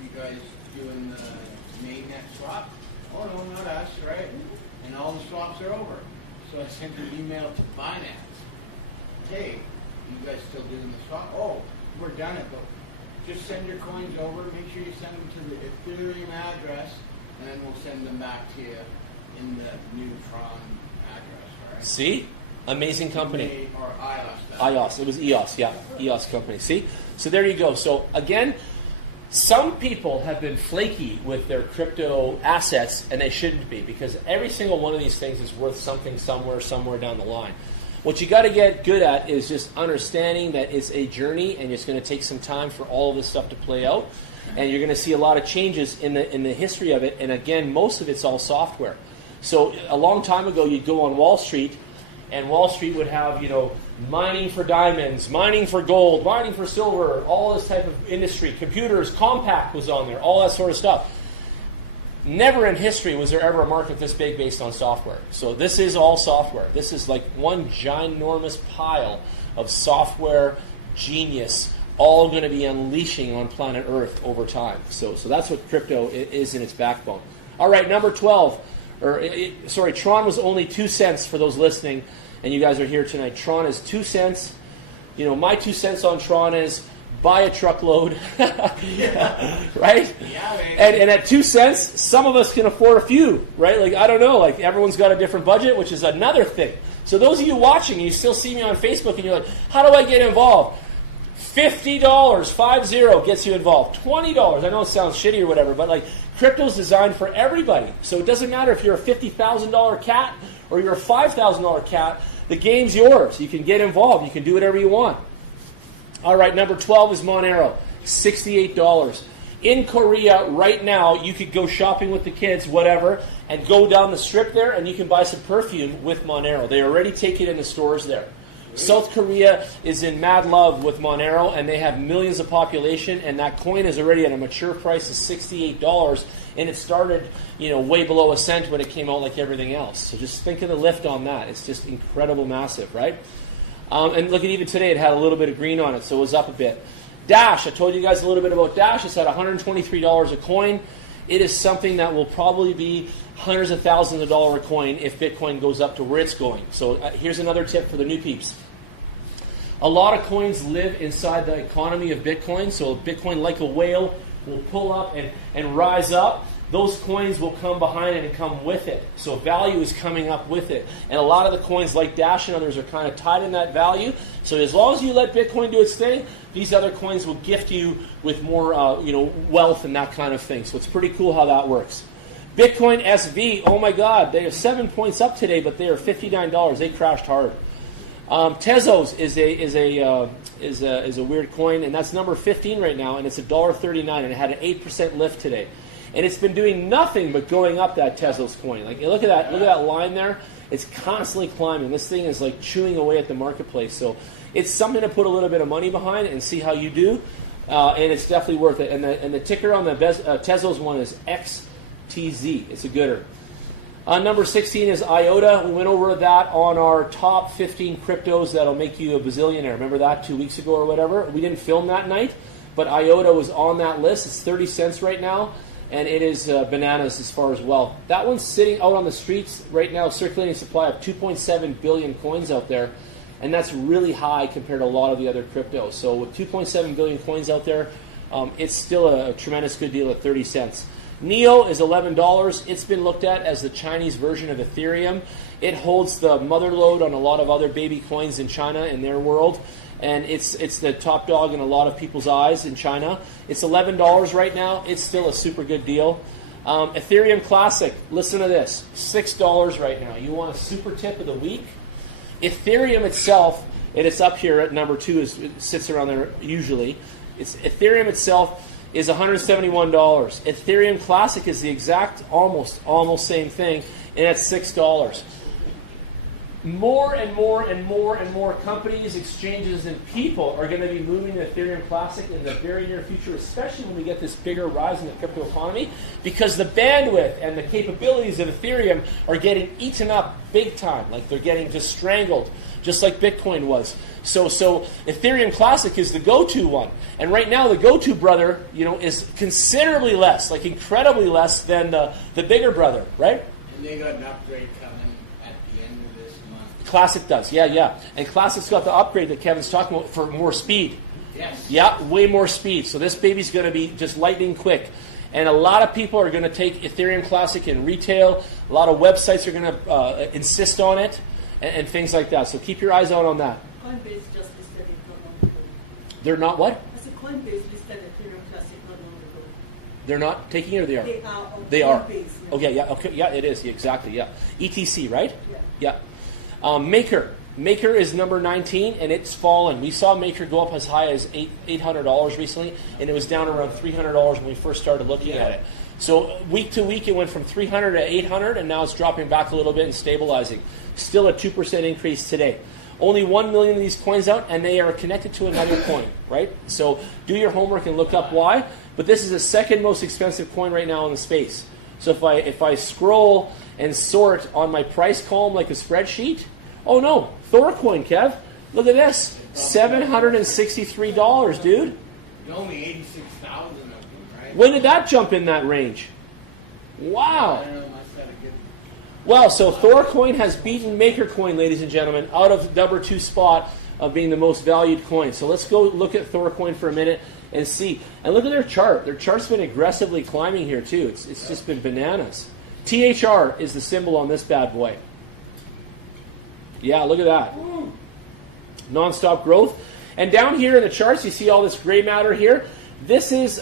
You guys doing the mainnet swap? Oh, no, not us, right? And all the swaps are over. So I sent an email to Binance. Hey, you guys still doing the swap? Oh, we're done it, but just send your coins over. Make sure you send them to the Ethereum address, and then we'll send them back to you in the new Tron address, right? See? Amazing company. Or IOS. IOS. It was EOS, yeah. EOS company. See? So there you go. So again, some people have been flaky with their crypto assets, and they shouldn't be, because every single one of these things is worth something somewhere down the line. What you got to get good at is just understanding that it's a journey, and it's going to take some time for all of this stuff to play out. And you're going to see a lot of changes in the history of it. And again, most of it's all software. So a long time ago, you'd go on Wall Street, and Wall Street would have, mining for diamonds, mining for gold, mining for silver, all this type of industry. Computers, Compaq was on there, all that sort of stuff. Never in history was there ever a market this big based on software. So this is all software. This is like one ginormous pile of software genius, all going to be unleashing on planet Earth over time. So that's what crypto is in its backbone. All right, number 12. Tron was only 2 cents for those listening, and you guys are here tonight. Tron is 2 cents. My 2 cents on Tron is buy a truckload, right? Yeah, And at 2 cents, some of us can afford a few, right? Like, I don't know, like everyone's got a different budget, which is another thing. So those of you watching, you still see me on Facebook, and you're like, how do I get involved? $50, 50 gets you involved. $20, I know it sounds shitty or whatever, but like crypto's designed for everybody. So it doesn't matter if you're a $50,000 cat or you're a $5,000 cat. The game's yours. You can get involved. You can do whatever you want. All right, number 12 is Monero, $68. In Korea right now, you could go shopping with the kids, whatever, and go down the strip there, and you can buy some perfume with Monero. They already take it in the stores there. South Korea is in mad love with Monero, and they have millions of population, and that coin is already at a mature price of $68, and it started, way below a cent when it came out like everything else. So just think of the lift on that. It's just incredible, massive, right? And look at even today, it had a little bit of green on it, so it was up a bit. Dash, I told you guys a little bit about Dash. It's at $123 a coin. It is something that will probably be hundreds of thousands of dollars a coin if Bitcoin goes up to where it's going. So here's another tip for the new peeps. A lot of coins live inside the economy of Bitcoin. So Bitcoin, like a whale, will pull up and rise up. Those coins will come behind it and come with it. So value is coming up with it. And a lot of the coins like Dash and others are kind of tied in that value. So as long as you let Bitcoin do its thing, these other coins will gift you with more wealth and that kind of thing. So it's pretty cool how that works. Bitcoin SV, oh my God, they are 7 points up today, but they are $59. They crashed hard. Tezos is a weird coin, and that's number 15 right now, and it's $1.39, and it had an 8% lift today. And it's been doing nothing but going up, that Tezos coin. Like, look at that line there. It's constantly climbing. This thing is like chewing away at the marketplace. So it's something to put a little bit of money behind and see how you do. And it's definitely worth it. And the ticker on the Tezos one is XTZ. It's a gooder. Number 16 is IOTA. We went over that on our top 15 cryptos that'll make you a bazillionaire. Remember that 2 weeks ago or whatever? We didn't film that night, but IOTA was on that list. It's 30 cents right now. And it is bananas as far as wealth. That one's sitting out on the streets right now, circulating supply of 2.7 billion coins out there. And that's really high compared to a lot of the other cryptos. So with 2.7 billion coins out there, it's still a tremendous good deal at 30 cents. NEO is $11. It's been looked at as the Chinese version of Ethereum. It holds the mother lode on a lot of other baby coins in China in their world. And it's the top dog in a lot of people's eyes in China. It's $11 right now. It's still a super good deal. Ethereum Classic, listen to this, $6 right now. You want a super tip of the week? Ethereum itself, and it's up here at number 2, it sits around there usually. Ethereum itself is $171. Ethereum Classic is the exact, almost same thing, and it's $6. More and more companies, exchanges, and people are going to be moving to Ethereum Classic in the very near future, especially when we get this bigger rise in the crypto economy, because the bandwidth and the capabilities of Ethereum are getting eaten up big time. Like they're getting just strangled, just like Bitcoin was. So Ethereum Classic is the go-to one. And right now the go-to brother, is considerably less, like incredibly less than the bigger brother, right? And they got an upgrade coming at the end of this month. Classic does, yeah. And Classic's got the upgrade that Kevin's talking about for more speed. Yes. Yeah, way more speed. So this baby's going to be just lightning quick. And a lot of people are going to take Ethereum Classic in retail. A lot of websites are going to insist on it and things like that. So keep your eyes out on that. Coinbase just listed it not long ago. They're not what? I said Coinbase listed Ethereum Classic not long ago. They're not taking it, or they are? They are. On They are. Coinbase, yeah. Okay, yeah, okay, yeah, it is, exactly, yeah. ETC, right? Yeah. Yeah. Maker is number 19, and it's fallen. We saw Maker go up as high as $800 recently, and it was down around $300 when we first started looking at it. So week to week, it went from 300 to 800, and now it's dropping back a little bit and stabilizing. Still a 2% increase today. Only 1 million of these coins out, and they are connected to another coin, right? So do your homework and look up why. But this is the second most expensive coin right now in the space. So if I scroll and sort on my price column like a spreadsheet, oh no, Thor coin, Kev. Look at this, $763, dude. There's only 86,000 of them, right? When did that jump in that range? Wow. I don't know, must have a good... Well, so Thor coin has beaten Maker coin, ladies and gentlemen, out of number 2 spot of being the most valued coin. So let's go look at Thor coin for a minute and see. And look at their chart. Their chart's been aggressively climbing here too. It's just been bananas. THR is the symbol on this bad boy. Yeah, look at that. Non-stop growth. And down here in the charts, you see all this gray matter here. This is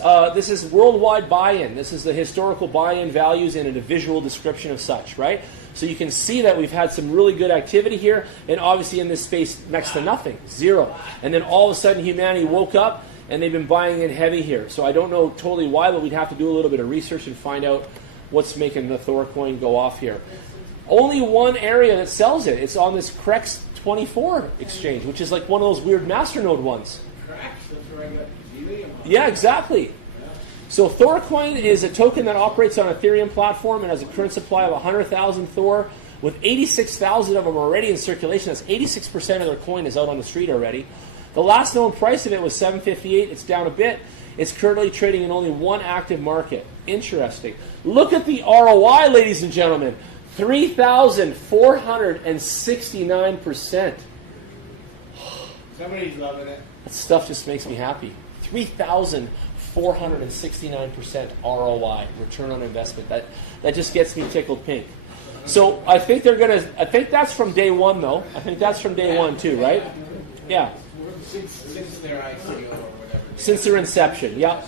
worldwide buy-in. This is the historical buy-in values and a visual description of such, right? So you can see that we've had some really good activity here, and obviously in this space, next to nothing, 0. And then all of a sudden, humanity woke up, and they've been buying in heavy here. So I don't know totally why, but we'd have to do a little bit of research and find out what's making the Thor coin go off here. Only one area that sells it. It's on this Questions24 exchange, which is like one of those weird masternode ones. Correct, that's where I got Helium on. Yeah, exactly. So Thor coin is a token that operates on Ethereum platform and has a current supply of 100,000 Thor, with 86,000 of them already in circulation. That's 86% of their coin is out on the street already. The last known price of it was $7.58. It's down a bit. It's currently trading in only one active market. Interesting. Look at the ROI, ladies and gentlemen. 3,469%. Somebody's loving it. That stuff just makes me happy. 3,469% ROI, return on investment. That just gets me tickled pink. So I think that's from day one, though. I think that's from day one too, right? Yeah. Since their ICO or whatever. Since their inception, yeah.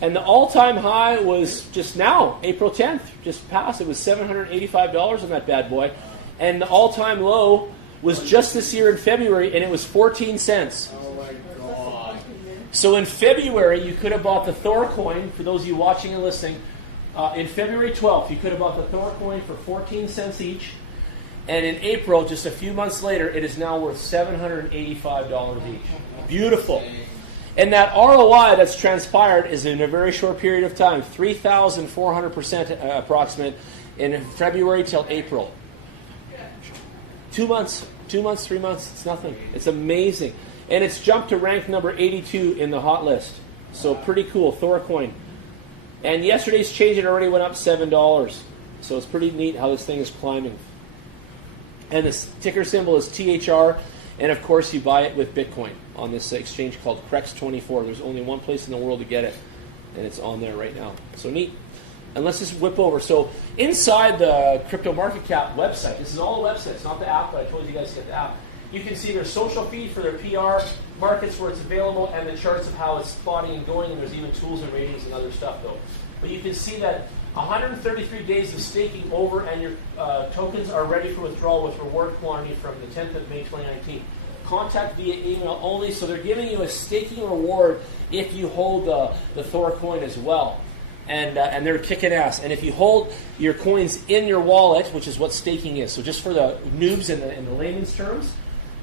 And the all-time high was just now, April 10th, just passed. It was $785 on that bad boy. And the all-time low was just this year in February, and it was 14 cents. Oh my God. So in February, you could have bought the Thor coin, for those of you watching and listening. In February 12th, you could have bought the Thor coin for 14 cents each. And in April, just a few months later, it is now worth $785 each. Beautiful. And that ROI that's transpired is in a very short period of time, 3,400% approximate in February till April. 2 months, 3 months, it's nothing. It's amazing. And it's jumped to rank number 82 in the hot list. So pretty cool, Thor coin. And yesterday's change, it already went up $7. So it's pretty neat how this thing is climbing. And the ticker symbol is THR. And of course, you buy it with Bitcoin on this exchange called Questions24. There's only one place in the world to get it, and it's on there right now. So neat. And let's just whip over. So inside the Crypto Market Cap website, this is all the website. It's not the app, but I told you guys to get the app. You can see their social feed for their PR, markets where it's available, and the charts of how it's spotting and going. And there's even tools and ratings and other stuff, though. But you can see that 133 days of staking over, and your tokens are ready for withdrawal with reward quantity from the 10th of May 2019. Contact via email only, so they're giving you a staking reward if you hold the Thor coin as well. And they're kicking ass. And if you hold your coins in your wallet, which is what staking is, so just for the noobs in the layman's terms,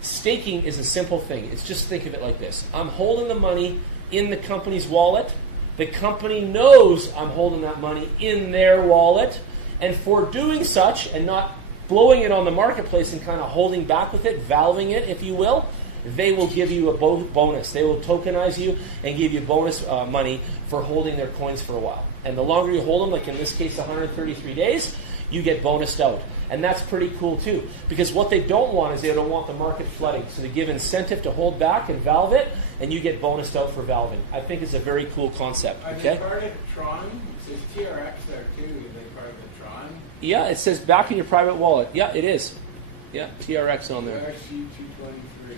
staking is a simple thing. It's just, think of it like this. I'm holding the money in the company's wallet. The company knows I'm holding that money in their wallet. And for doing such and not blowing it on the marketplace and kind of holding back with it, valving it, if you will, they will give you a bonus. They will tokenize you and give you bonus money for holding their coins for a while. And the longer you hold them, like in this case 133 days, you get bonused out. And that's pretty cool too, because what they don't want is they don't want the market flooding. So they give incentive to hold back and valve it, and you get bonused out for valving. I think it's a very cool concept. Are Okay? they part of Tron? It says TRX there too. Are they part of the Tron? Yeah, it says back in your private wallet. Yeah, it is. Yeah, TRX on there. TRX 223.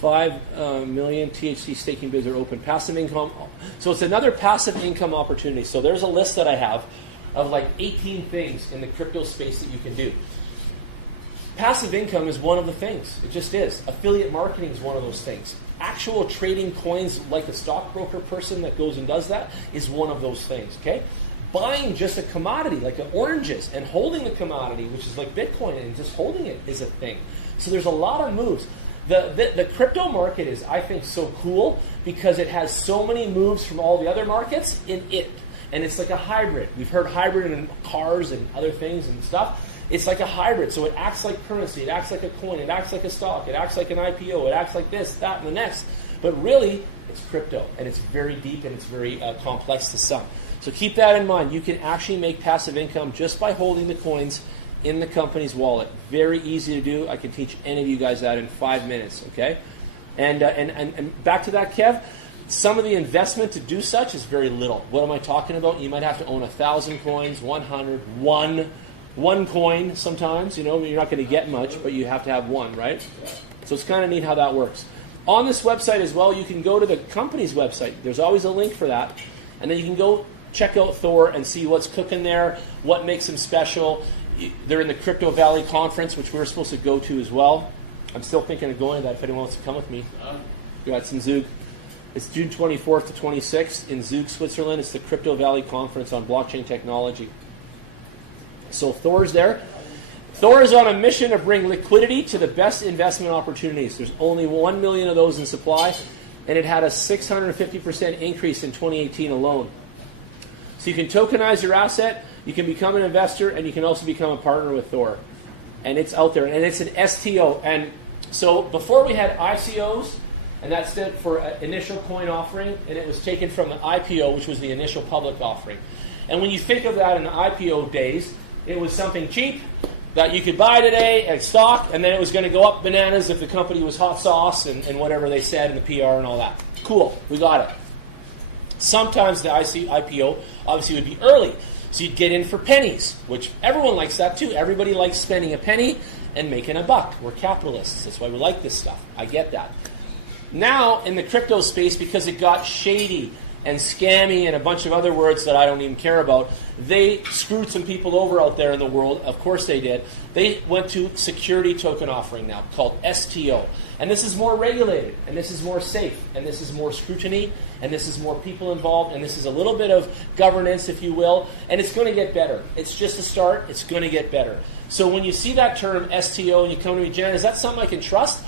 5 million THC staking bids are open. Passive income. So it's another passive income opportunity. So there's a list that I have of like 18 things in the crypto space that you can do. Passive income is one of the things. It just is. Affiliate marketing is one of those things. Actual trading coins like a stockbroker person that goes and does that is one of those things. Okay? buying just a commodity like oranges and holding the commodity, which is like Bitcoin, and just holding it is a thing. So there's a lot of moves. The crypto market is, I think, so cool because it has so many moves from all the other markets in it. And it's like a hybrid. We've heard hybrid in cars and other things and stuff. It's like a hybrid. So it acts like currency. It acts like a coin. It acts like a stock. It acts like an IPO. It acts like this, that, and the next. But really, it's crypto. And it's very deep and it's very complex to some. So keep that in mind. You can actually make passive income just by holding the coins in the company's wallet. Very easy to do. I can teach any of you guys that in 5 minutes, okay? And back to that, Kev, some of the investment to do such is very little. What am I talking about? You might have to own 1,000 coins, 100, one coin sometimes. You know, you're not going to get much, but you have to have one, right? So it's kind of neat how that works. On this website as well, you can go to the company's website. There's always a link for that. And then you can go check out Thor and see what's cooking there, what makes them special. They're in the Crypto Valley Conference, which we were supposed to go to as well. I'm still thinking of going to that if anyone wants to come with me. It's in Zug. It's June 24th to 26th in Zug, Switzerland. It's the Crypto Valley Conference on blockchain technology. So Thor's there. Thor is on a mission to bring liquidity to the best investment opportunities. There's only 1 million of those in supply, and it had a 650% increase in 2018 alone. So you can tokenize your asset, you can become an investor, and you can also become a partner with Thor. And it's out there, and it's an STO. And so before we had ICOs, and that stood for initial coin offering, and it was taken from the IPO, which was the initial public offering. And when you think of that in the IPO days, it was something cheap that you could buy today at stock, and then it was going to go up bananas if the company was hot sauce and whatever they said in the PR and all that. Cool, we got it. Sometimes the IPO obviously would be early, so you'd get in for pennies, which everyone likes that too. Everybody likes spending a penny and making a buck. We're capitalists. That's why we like this stuff. I get that. Now, in the crypto space, because it got shady and scammy and a bunch of other words that I don't even care about, they screwed some people over out there in the world. Of course they did. They went to security token offering now, called STO. And this is more regulated, and this is more safe, and this is more scrutiny, and this is more people involved, and this is a little bit of governance, if you will, and it's going to get better. It's just a start. It's going to get better. So when you see that term STO and you come to me, Jen, is that something I can trust?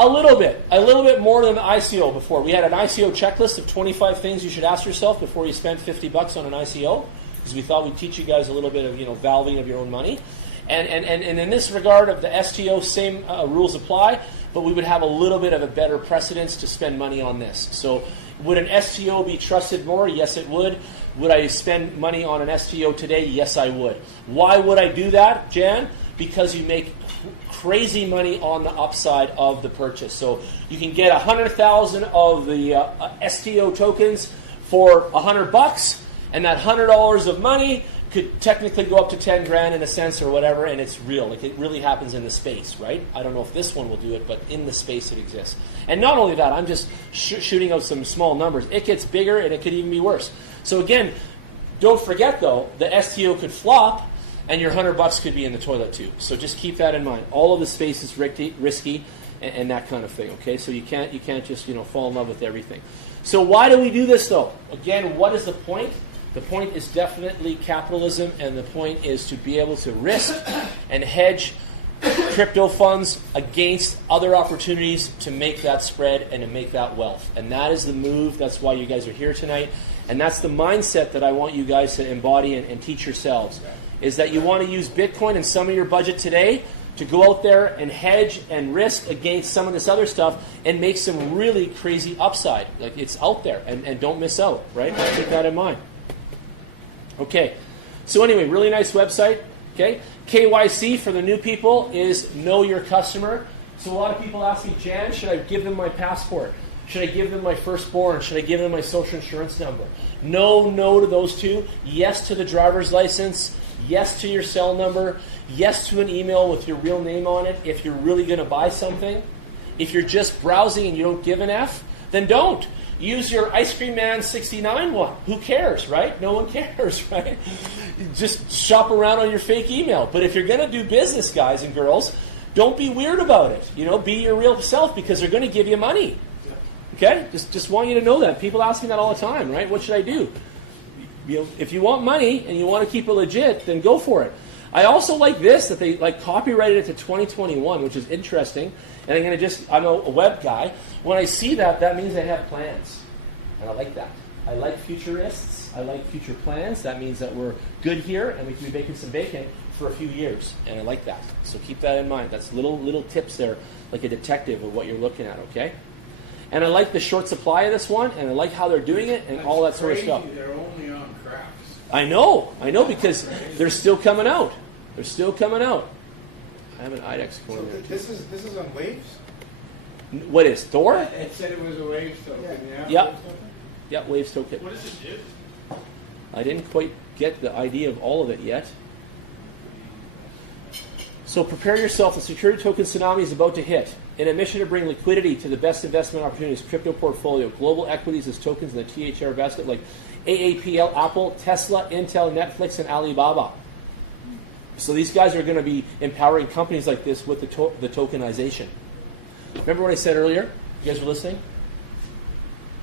A little bit more than the ICO before. We had an ICO checklist of 25 things you should ask yourself before you spend $50 on an ICO, because we thought we'd teach you guys a little bit of valving of your own money. And in this regard of the STO, same rules apply, but we would have a little bit of a better precedence to spend money on this. So would an STO be trusted more? Yes, it would. Would I spend money on an STO today? Yes, I would. Why would I do that, Jan? Because you make crazy money on the upside of the purchase. So you can get 100,000 of the STO tokens for $100, and that $100 of money could technically go up to 10 grand in a sense or whatever, and it's real. Like, it really happens in the space, right? I don't know if this one will do it, but in the space it exists. And not only that, I'm just shooting out some small numbers. It gets bigger, and it could even be worse. So again, don't forget though, the STO could flop, and your $100 could be in the toilet too. So just keep that in mind. All of the space is risky and that kind of thing. Okay, so you can't just fall in love with everything. So why do we do this though? Again, what is the point? The point is definitely capitalism, and the point is to be able to risk and hedge crypto funds against other opportunities to make that spread and to make that wealth. And that is the move. That's why you guys are here tonight. And that's the mindset that I want you guys to embody and teach yourselves. Is that you want to use Bitcoin in some of your budget today to go out there and hedge and risk against some of this other stuff and make some really crazy upside. Like, it's out there, and don't miss out, right? Keep that in mind. Okay, so anyway, really nice website. Okay, KYC for the new people is know your customer. So a lot of people ask me, Jan, should I give them my passport? Should I give them my firstborn? Should I give them my social insurance number? No to those two. Yes to the driver's license. Yes to your cell number. Yes to an email with your real name on it if you're really going to buy something. If you're just browsing and you don't give an F, then don't. Use your Ice Cream Man 69 one. Who cares, right? No one cares, right? Just shop around on your fake email. But if you're going to do business, guys and girls, don't be weird about it. Be your real self, because they're going to give you money. Okay? Just want you to know that. People ask me that all the time, right? What should I do? if you want money and you want to keep it legit, then go for it. I also like this, that they like copyrighted it to 2021, which is interesting. And I'm a web guy. When I see that, that means they have plans. And I like that. I like futurists. I like future plans. That means that we're good here and we can be making some bacon for a few years. And I like that. So keep that in mind. That's little tips there, like a detective of what you're looking at, okay? And I like the short supply of this one, and I like how they're doing it and all that sort of stuff. They're only on crafts. I know, because they're still coming out. They're still coming out. I have an IDEX So going there. this is on Waves? What is Thor? It said it was a wave token. Yeah. Yeah, Waves token. What does it do? I didn't quite get the idea of all of it yet. So prepare yourself. The security token tsunami is about to hit. In a mission to bring liquidity to the best investment opportunities, crypto portfolio, global equities as tokens in the THR basket like AAPL, Apple, Tesla, Intel, Netflix, and Alibaba. So these guys are going to be empowering companies like this with the tokenization. Remember what I said earlier? You guys were listening?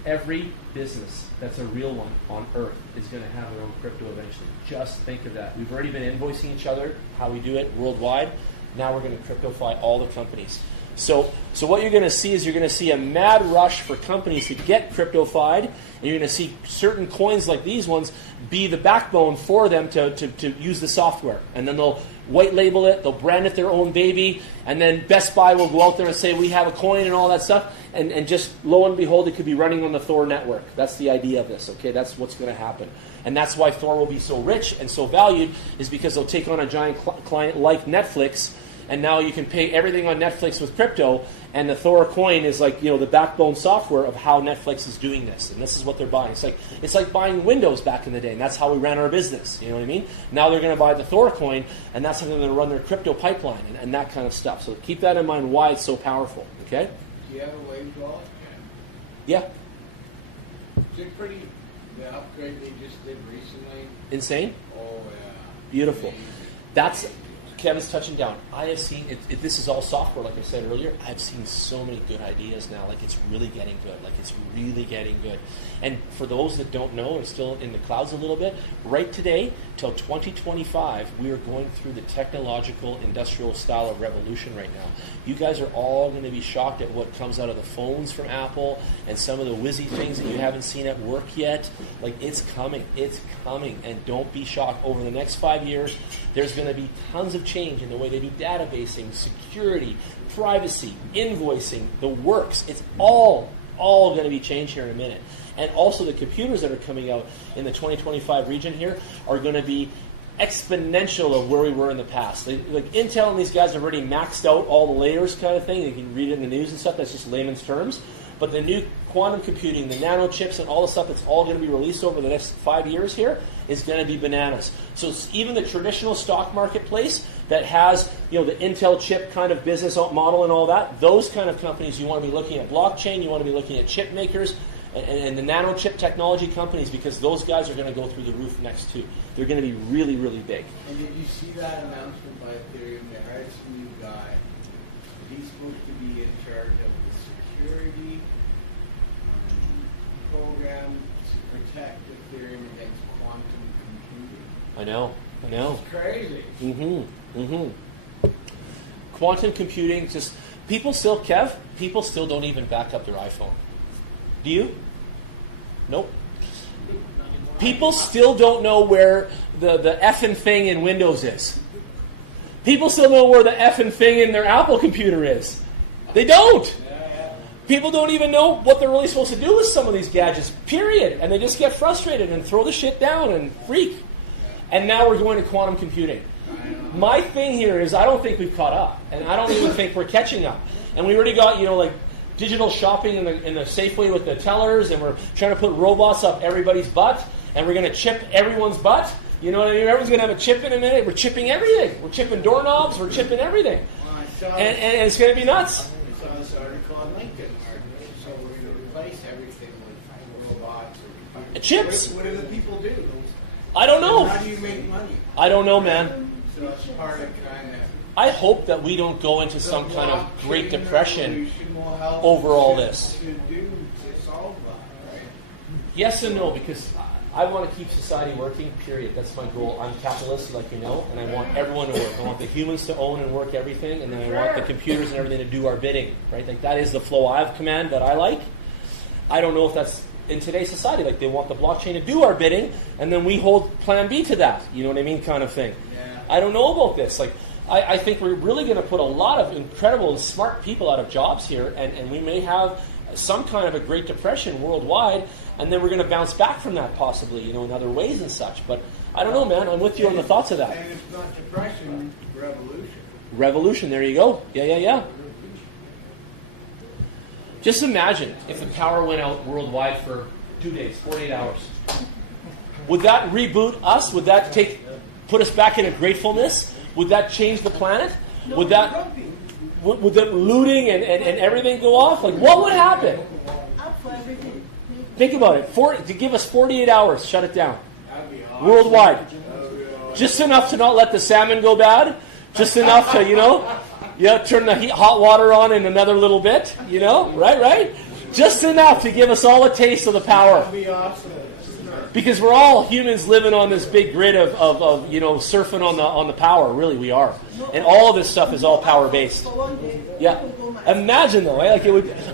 Every business that's a real one on Earth is going to have their own crypto eventually. Just think of that. We've already been invoicing each other, how we do it worldwide. Now we're going to cryptofy all the companies. So what you're going to see is you're going to see a mad rush for companies to get cryptofied, and you're going to see certain coins like these ones be the backbone for them to use the software. And then they'll white label it, they'll brand it their own baby, and then Best Buy will go out there and say, we have a coin and all that stuff, and just lo and behold, it could be running on the Thor network. That's the idea of this, okay? That's what's going to happen. And that's why Thor will be so rich and so valued, is because they'll take on a giant client like Netflix, and now you can pay everything on Netflix with crypto, and the Thor coin is like, the backbone software of how Netflix is doing this, and this is what they're buying. It's like buying Windows back in the day, and that's how we ran our business. You know what I mean? Now they're going to buy the Thor coin, and that's how they're going to run their crypto pipeline and that kind of stuff. So keep that in mind, why it's so powerful. Okay? Do you have a Wave wallet? Yeah. Is it pretty? The upgrade they just did recently. Insane. Oh yeah. Beautiful. Amazing. That's Kevin's touching down. I have seen it. This is all software, like I said earlier. I've seen so many good ideas now. Like it's really getting good. And for those that don't know, are still in the clouds a little bit. Right today, till 2025, we are going through the technological, industrial style of revolution right now. You guys are all going to be shocked at what comes out of the phones from Apple and some of the whizzy things that you haven't seen at work yet. Like it's coming, and don't be shocked. Over the next 5 years, there's going to be tons of change in the way they do databasing, security, privacy, invoicing, the works. It's all going to be changed here in a minute. And also the computers that are coming out in the 2025 region here are going to be exponential of where we were in the past. Like Intel and these guys have already maxed out all the layers kind of thing. You can read it in the news and stuff. That's just layman's terms. But the new quantum computing, the nano chips, and all the stuff that's all going to be released over the next 5 years here is going to be bananas. So even the traditional stock marketplace that has, the Intel chip kind of business model and all that, those kind of companies, you want to be looking at blockchain, you want to be looking at chip makers, and the nano chip technology companies, because those guys are going to go through the roof next too. They're going to be really, really big. And did you see that announcement by Ethereum? They hired some new guy. He's supposed to be in charge of the security program to protect Ethereum against quantum computing. I know. It's crazy. Quantum computing, people still don't even back up their iPhone. Do you? Nope. People still don't know where the effing thing in Windows is. People still know where the effing thing in their Apple computer is. They don't. People don't even know what they're really supposed to do with some of these gadgets, period. And they just get frustrated and throw the shit down and freak. And now we're going to quantum computing. My thing here is I don't think we've caught up. And I don't even think we're catching up. And we already got, digital shopping in the Safeway with the tellers, and we're trying to put robots up everybody's butt, and we're going to chip everyone's butt. You know what I mean? Everyone's going to have a chip in a minute. We're chipping everything. We're chipping doorknobs. We're chipping everything. And it's going to be nuts. I saw this article on LinkedIn. So we're going to replace everything with robots or chips. What do the people do? I don't know. How do you make money? I don't know, man. So that's part of kind of... I hope that we don't go into some kind of Great Depression over all this. To solve that, right? Yes and no, because I want to keep society working, period. That's my goal. I'm capitalist, like you know, and I want everyone to work. I want the humans to own and work everything, and then I want the computers and everything to do our bidding, right? Like that is the flow of command that I like. I don't know if that's in today's society. Like they want the blockchain to do our bidding, and then we hold plan B to that. You know what I mean? Kind of thing. Yeah. I don't know about this. Like I think we're really going to put a lot of incredible and smart people out of jobs here, and we may have some kind of a Great Depression worldwide, and then we're going to bounce back from that possibly, you know, in other ways and such. But I don't know, man. I'm with you on the thoughts of that. And it's not depression, revolution. Revolution, there you go. Yeah. Just imagine if the power went out worldwide for 2 days, 48 hours. Would that reboot us? Would that put us back into gratefulness? Would that change the planet? Would the looting and everything go off? Like, what would happen? Up for everything. Think about it. To give us 48 hours, shut it down. That'd be awesome. Worldwide. Just enough to not let the salmon go bad. Just enough to, turn the hot water on in another little bit. Right? Just enough to give us all a taste of the power. That'd be awesome. Because we're all humans living on this big grid of surfing on the power. Really, we are. And all of this stuff is all power based. For one day. Yeah. Imagine though, eh?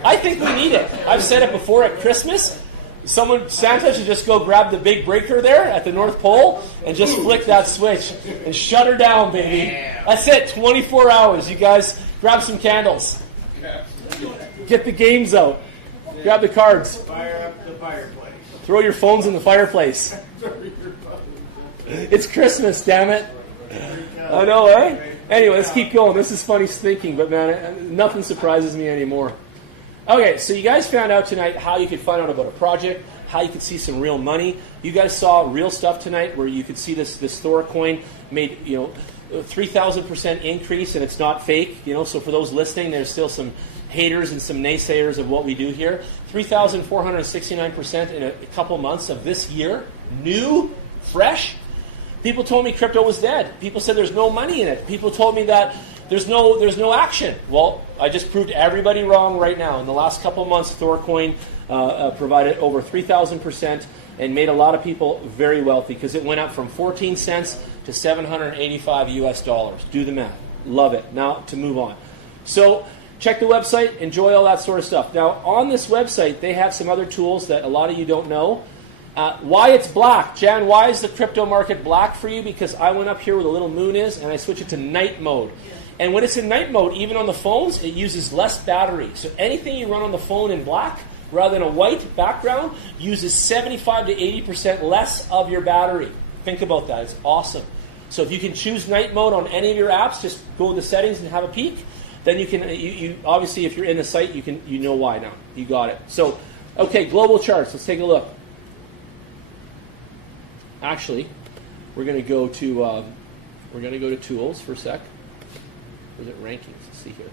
I think we need it. I've said it before at Christmas. Santa should just go grab the big breaker there at the North Pole and just flick that switch and shut her down, baby. That's it. 24 hours. You guys grab some candles. Get the games out. Grab the cards. Fire up the fireplace. Throw your phones in the fireplace. It's Christmas, damn it. I know, eh? Anyway, let's keep going. This is funny thinking, but man, nothing surprises me anymore. Okay, so you guys found out tonight how you could find out about a project, how you could see some real money. You guys saw real stuff tonight where you could see this Thor coin made, 3,000% increase, and it's not fake. So for those listening, there's still some haters and some naysayers of what we do here. 3,469% in a couple months of this year. New, fresh. People told me crypto was dead. People said there's no money in it. People told me that there's no action. Well, I just proved everybody wrong right now. In the last couple of months, Thorcoin provided over 3,000% and made a lot of people very wealthy because it went up from 14 cents to $785 US. Do the math. Love it. Now to move on. So check the website. Enjoy all that sort of stuff. Now on this website, they have some other tools that a lot of you don't know. Why it's black. Jan, why is the crypto market black for you? Because I went up here where the little moon is and I switch it to night mode. And when it's in night mode, even on the phones, it uses less battery. So anything you run on the phone in black, rather than a white background, uses 75 to 80% less of your battery. Think about that. It's awesome. So if you can choose night mode on any of your apps, just go to the settings and have a peek. Then you can, you obviously, if you're in the site, you know why now. You got it. So, okay, global charts. Let's take a look. Actually, we're going to go to tools for a sec. Or is it rankings? Let's see here.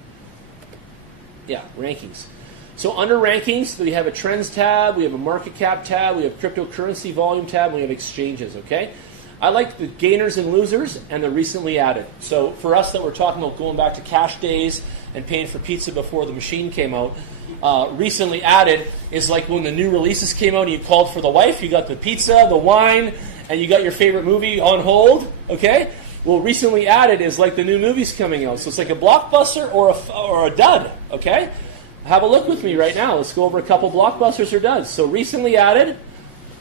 Yeah, rankings. So under rankings, we have a trends tab, we have a market cap tab, we have cryptocurrency volume tab, and we have exchanges, okay? I like the gainers and losers and the recently added. So for us that we're talking about going back to cash days and paying for pizza before the machine came out, recently added is like when the new releases came out and you called for the wife, you got the pizza, the wine, and you got your favorite movie on hold, okay? Well, recently added is like the new movies coming out. So it's like a blockbuster or a dud, okay? Have a look with me right now. Let's go over a couple blockbusters or duds. So recently added,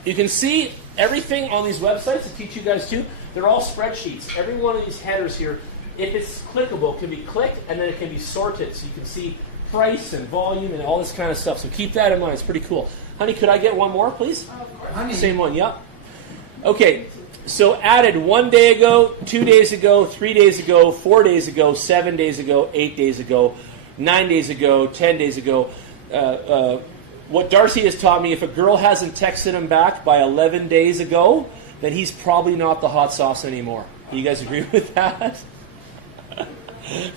you can see everything on these websites to teach you guys too. They're all spreadsheets. Every one of these headers here, if it's clickable, can be clicked and then it can be sorted. So you can see price and volume and all this kind of stuff. So keep that in mind. It's pretty cool. Honey, could I get one more, please? Same one, yep. Okay, so added 1 day ago, 2 days ago, 3 days ago, 4 days ago, 7 days ago, 8 days ago, 9 days ago, 10 days ago. What Darcy has taught me, if a girl hasn't texted him back by 11 days ago, then he's probably not the hot sauce anymore. You guys agree with that?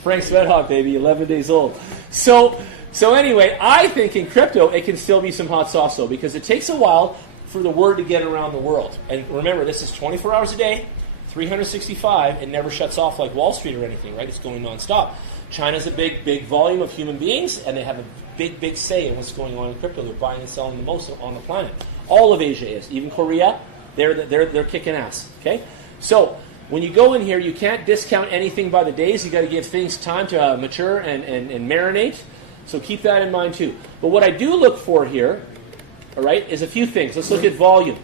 Frank Sweathawk, baby, 11 days old. So anyway, I think in crypto it can still be some hot sauce though, because it takes a while for the word to get around the world. And remember, this is 24 hours a day, 365. It never shuts off like Wall Street or anything, right? It's going nonstop. China's a big volume of human beings, and they have a big say in what's going on in crypto. They're buying and selling the most on the planet. All of Asia is, even Korea, They're kicking ass. Okay, so when you go in here, you can't discount anything by the days. You got to give things time to mature and marinate. So keep that in mind too. But what I do look for here, all right, is a few things. Let's look at volume.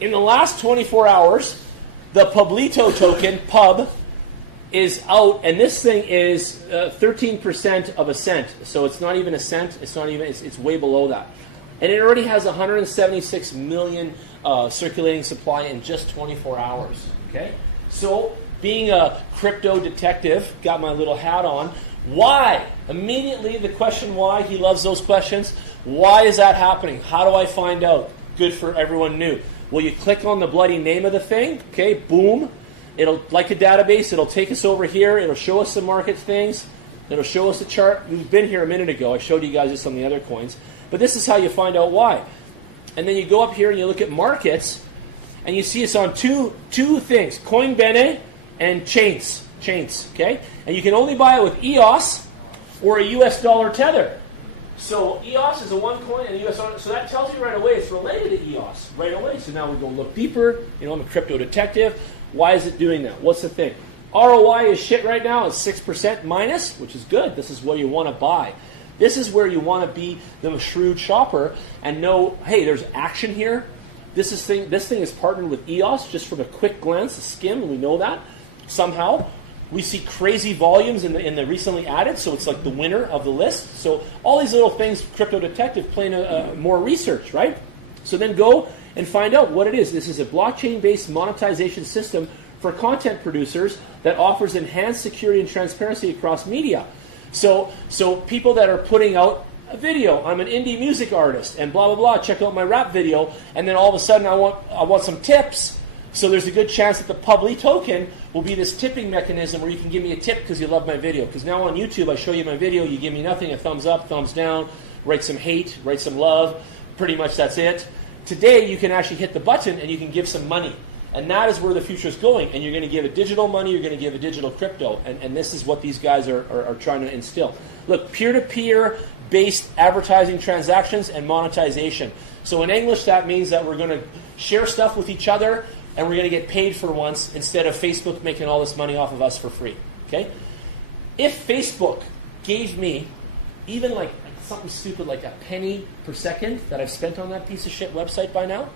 In the last 24 hours, the Publito token, Pub, is out, and this thing is 13% of a cent. So it's not even a cent. It's way below that. And it already has 176 million circulating supply in just 24 hours. Okay? So being a crypto detective, got my little hat on. Why? Immediately the question why, he loves those questions. Why is that happening? How do I find out? Good for everyone new. Well, you click on the bloody name of the thing, okay, boom. It'll, like a database, it'll take us over here. It'll show us some market things. It'll show us the chart. We've been here a minute ago. I showed you guys just some of the other coins. But this is how you find out why. And then you go up here and you look at markets, and you see it's on two things, Coinbene and Chains, okay? And you can only buy it with EOS or a US dollar tether. So EOS is a one coin and US dollar, so that tells you right away it's related to EOS right away. So now we go look deeper. You know, I'm a crypto detective. Why is it doing that? What's the thing? ROI is shit right now. It's 6% minus, which is good. This is what you want to buy. This is where you want to be the shrewd shopper and know, hey, there's action here. This thing is partnered with EOS just from a quick glance, a skim, and we know that somehow. We see crazy volumes in the recently added, so it's like the winner of the list. So all these little things, Crypto Detective, playing more research, right? So then go and find out what it is. This is a blockchain-based monetization system for content producers that offers enhanced security and transparency across media. So people that are putting out a video, I'm an indie music artist, and blah, blah, blah, check out my rap video, and then all of a sudden I want some tips. So there's a good chance that the Publi token will be this tipping mechanism where you can give me a tip because you love my video. Because now on YouTube, I show you my video, you give me nothing, a thumbs up, thumbs down, write some hate, write some love. Pretty much that's it. Today, you can actually hit the button and you can give some money. And that is where the future is going. And you're going to give a digital money, you're going to give a digital crypto. And this is what these guys are trying to instill. Look, peer-to-peer based advertising transactions and monetization. So in English, that means that we're going to share stuff with each other and we're going to get paid for once instead of Facebook making all this money off of us for free. Okay? If Facebook gave me even like something stupid like a penny per second that I've spent on that piece of shit website by now,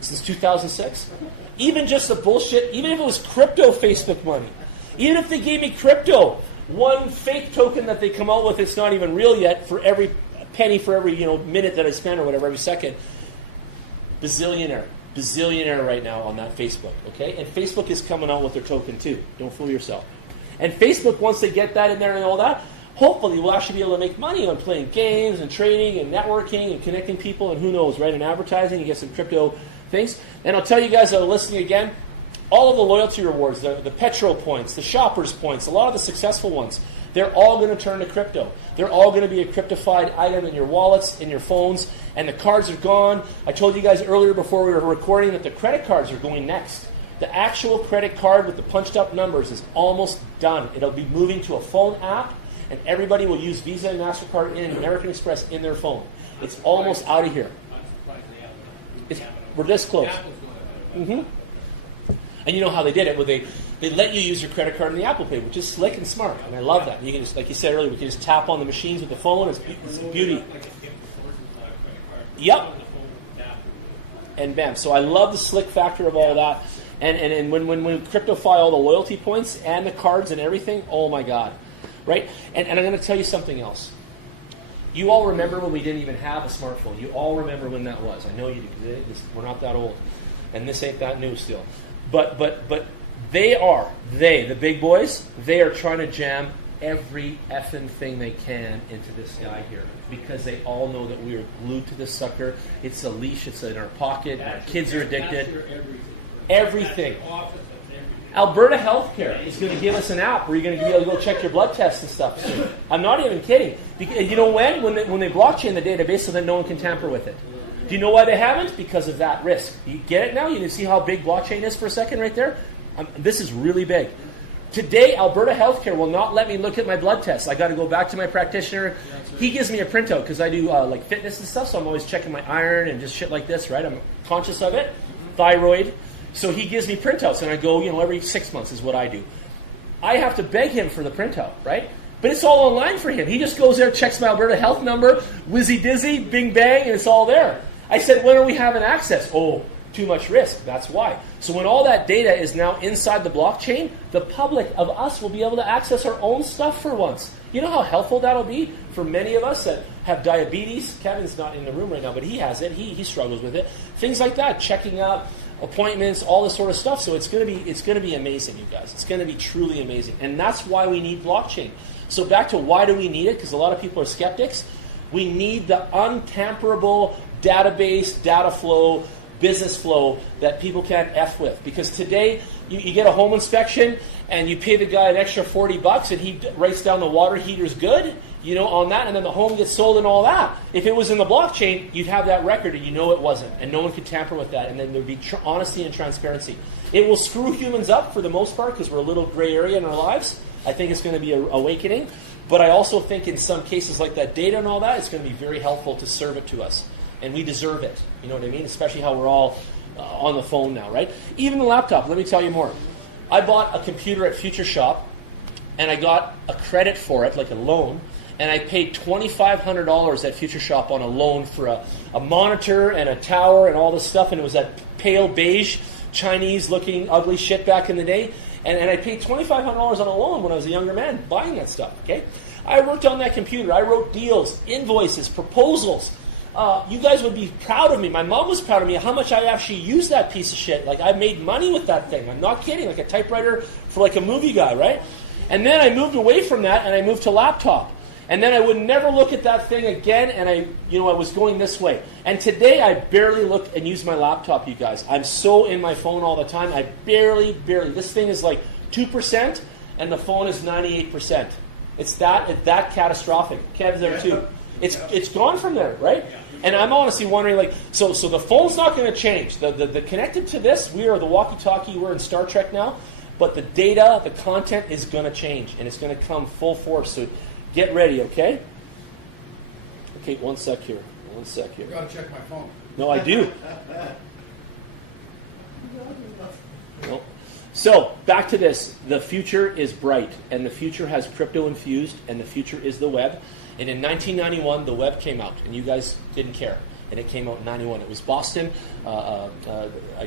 since 2006, even just the bullshit, even if it was crypto Facebook money, even if they gave me crypto, one fake token that they come out with, it's not even real yet, for every penny for every minute that I spend or whatever, every second, bazillionaire right now on that Facebook, okay? And Facebook is coming out with their token too. Don't fool yourself. And Facebook, once they get that in there and all that, hopefully we'll actually be able to make money on playing games and trading and networking and connecting people and who knows, right? And advertising, you get some crypto things. And I'll tell you guys that are listening again, all of the loyalty rewards, the Petro points, the shoppers points, a lot of the successful ones, they're all going to turn to crypto. They're all going to be a cryptified item in your wallets, in your phones, and the cards are gone. I told you guys earlier before we were recording that the credit cards are going next. The actual credit card with the punched up numbers is almost done. It'll be moving to a phone app, and everybody will use Visa and MasterCard and American Express in their phone. It's almost out of here. We're this close. Mm-hmm. And you know how they did it? Well, they let you use your credit card in the Apple Pay, which is slick and smart, and I love that. You can just, like you said earlier, we can just tap on the machines with the phone. It's beauty. Yep. And bam. So I love the slick factor of all that. And when we cryptofy all the loyalty points and the cards and everything, oh my God. Right? And I'm going to tell you something else. You all remember when we didn't even have a smartphone. You all remember when that was. I know you do. We're not that old. And this ain't that new still. But the big boys, they are trying to jam every effing thing they can into this guy here. Because they all know that we are glued to this sucker. It's a leash. It's in our pocket. Our kids are addicted. Everything. Alberta Healthcare is going to give us an app where you're going to be able to go check your blood tests and stuff soon. I'm not even kidding. Because, you know when they blockchain the database so that no one can tamper with it. Do you know why they haven't? Because of that risk. You get it now? You can see how big blockchain is for a second right there? This is really big. Today, Alberta Healthcare will not let me look at my blood tests. I got to go back to my practitioner. He gives me a printout because I do like fitness and stuff, so I'm always checking my iron and just shit like this, right? I'm conscious of it. Thyroid. So he gives me printouts, and I go, every 6 months is what I do. I have to beg him for the printout, right? But it's all online for him. He just goes there, checks my Alberta health number, whizzy dizzy, bing bang, and it's all there. I said, when are we having access? Oh, too much risk. That's why. So when all that data is now inside the blockchain, the public of us will be able to access our own stuff for once. You know how helpful that'll be for many of us that have diabetes? Kevin's not in the room right now, but he has it. He struggles with it. Things like that, checking out appointments, all this sort of stuff. So it's going to be amazing, you guys. It's going to be truly amazing, and that's why we need blockchain. So back to why do we need it? Because a lot of people are skeptics. We need the untamperable database, data flow, business flow that people can't F with. Because today, you get a home inspection and you pay the guy an extra $40 and he writes down the water heater's good, on that, and then the home gets sold and all that. If it was in the blockchain, you'd have that record and it wasn't. And no one could tamper with that. And then there'd be honesty and transparency. It will screw humans up for the most part because we're a little gray area in our lives. I think it's going to be an awakening. But I also think in some cases like that data and all that, it's going to be very helpful to serve it to us. And we deserve it. You know what I mean? Especially how we're all on the phone now, right? Even the laptop. Let me tell you more. I bought a computer at Future Shop, and I got a credit for it, like a loan, and I paid $2,500 at Future Shop on a loan for a monitor and a tower and all this stuff, and it was that pale beige, Chinese-looking, ugly shit back in the day. And I paid $2,500 on a loan when I was a younger man buying that stuff, okay? I worked on that computer. I wrote deals, invoices, proposals. You guys would be proud of me. My mom was proud of me how much I actually used that piece of shit. Like, I made money with that thing. I'm not kidding. Like a typewriter for like a movie guy, right? And then I moved away from that and I moved to laptop. And then I would never look at that thing again, and I was going this way. And today I barely look and use my laptop, you guys. I'm so in my phone all the time. I barely. This thing is like 2%, and the phone is 98%. It's that catastrophic. Kev's there too. It's gone from there, right? And I'm honestly wondering, like, so the phone's not going to change. The connected to this, we are the walkie-talkie. We're in Star Trek now, but the data, the content is going to change, and it's going to come full force. So get ready, okay? Okay, one sec here. I've got to check my phone. No, I do. No. So, back to this. The future is bright, and the future has crypto infused, and the future is the web. And in 1991, the web came out, and you guys didn't care. And it came out in 91. It was Boston. I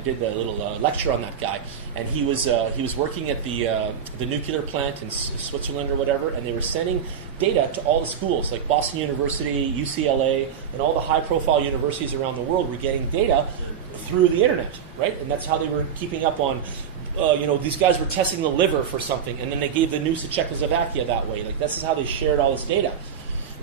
did a little lecture on that guy, and he was working at the nuclear plant in Switzerland or whatever, and they were sending data to all the schools, like Boston University, UCLA, and all the high-profile universities around the world were getting data through the internet, right? And that's how they were keeping up on. These guys were testing the liver for something, and then they gave the news to Czechoslovakia that way. Like, this is how they shared all this data.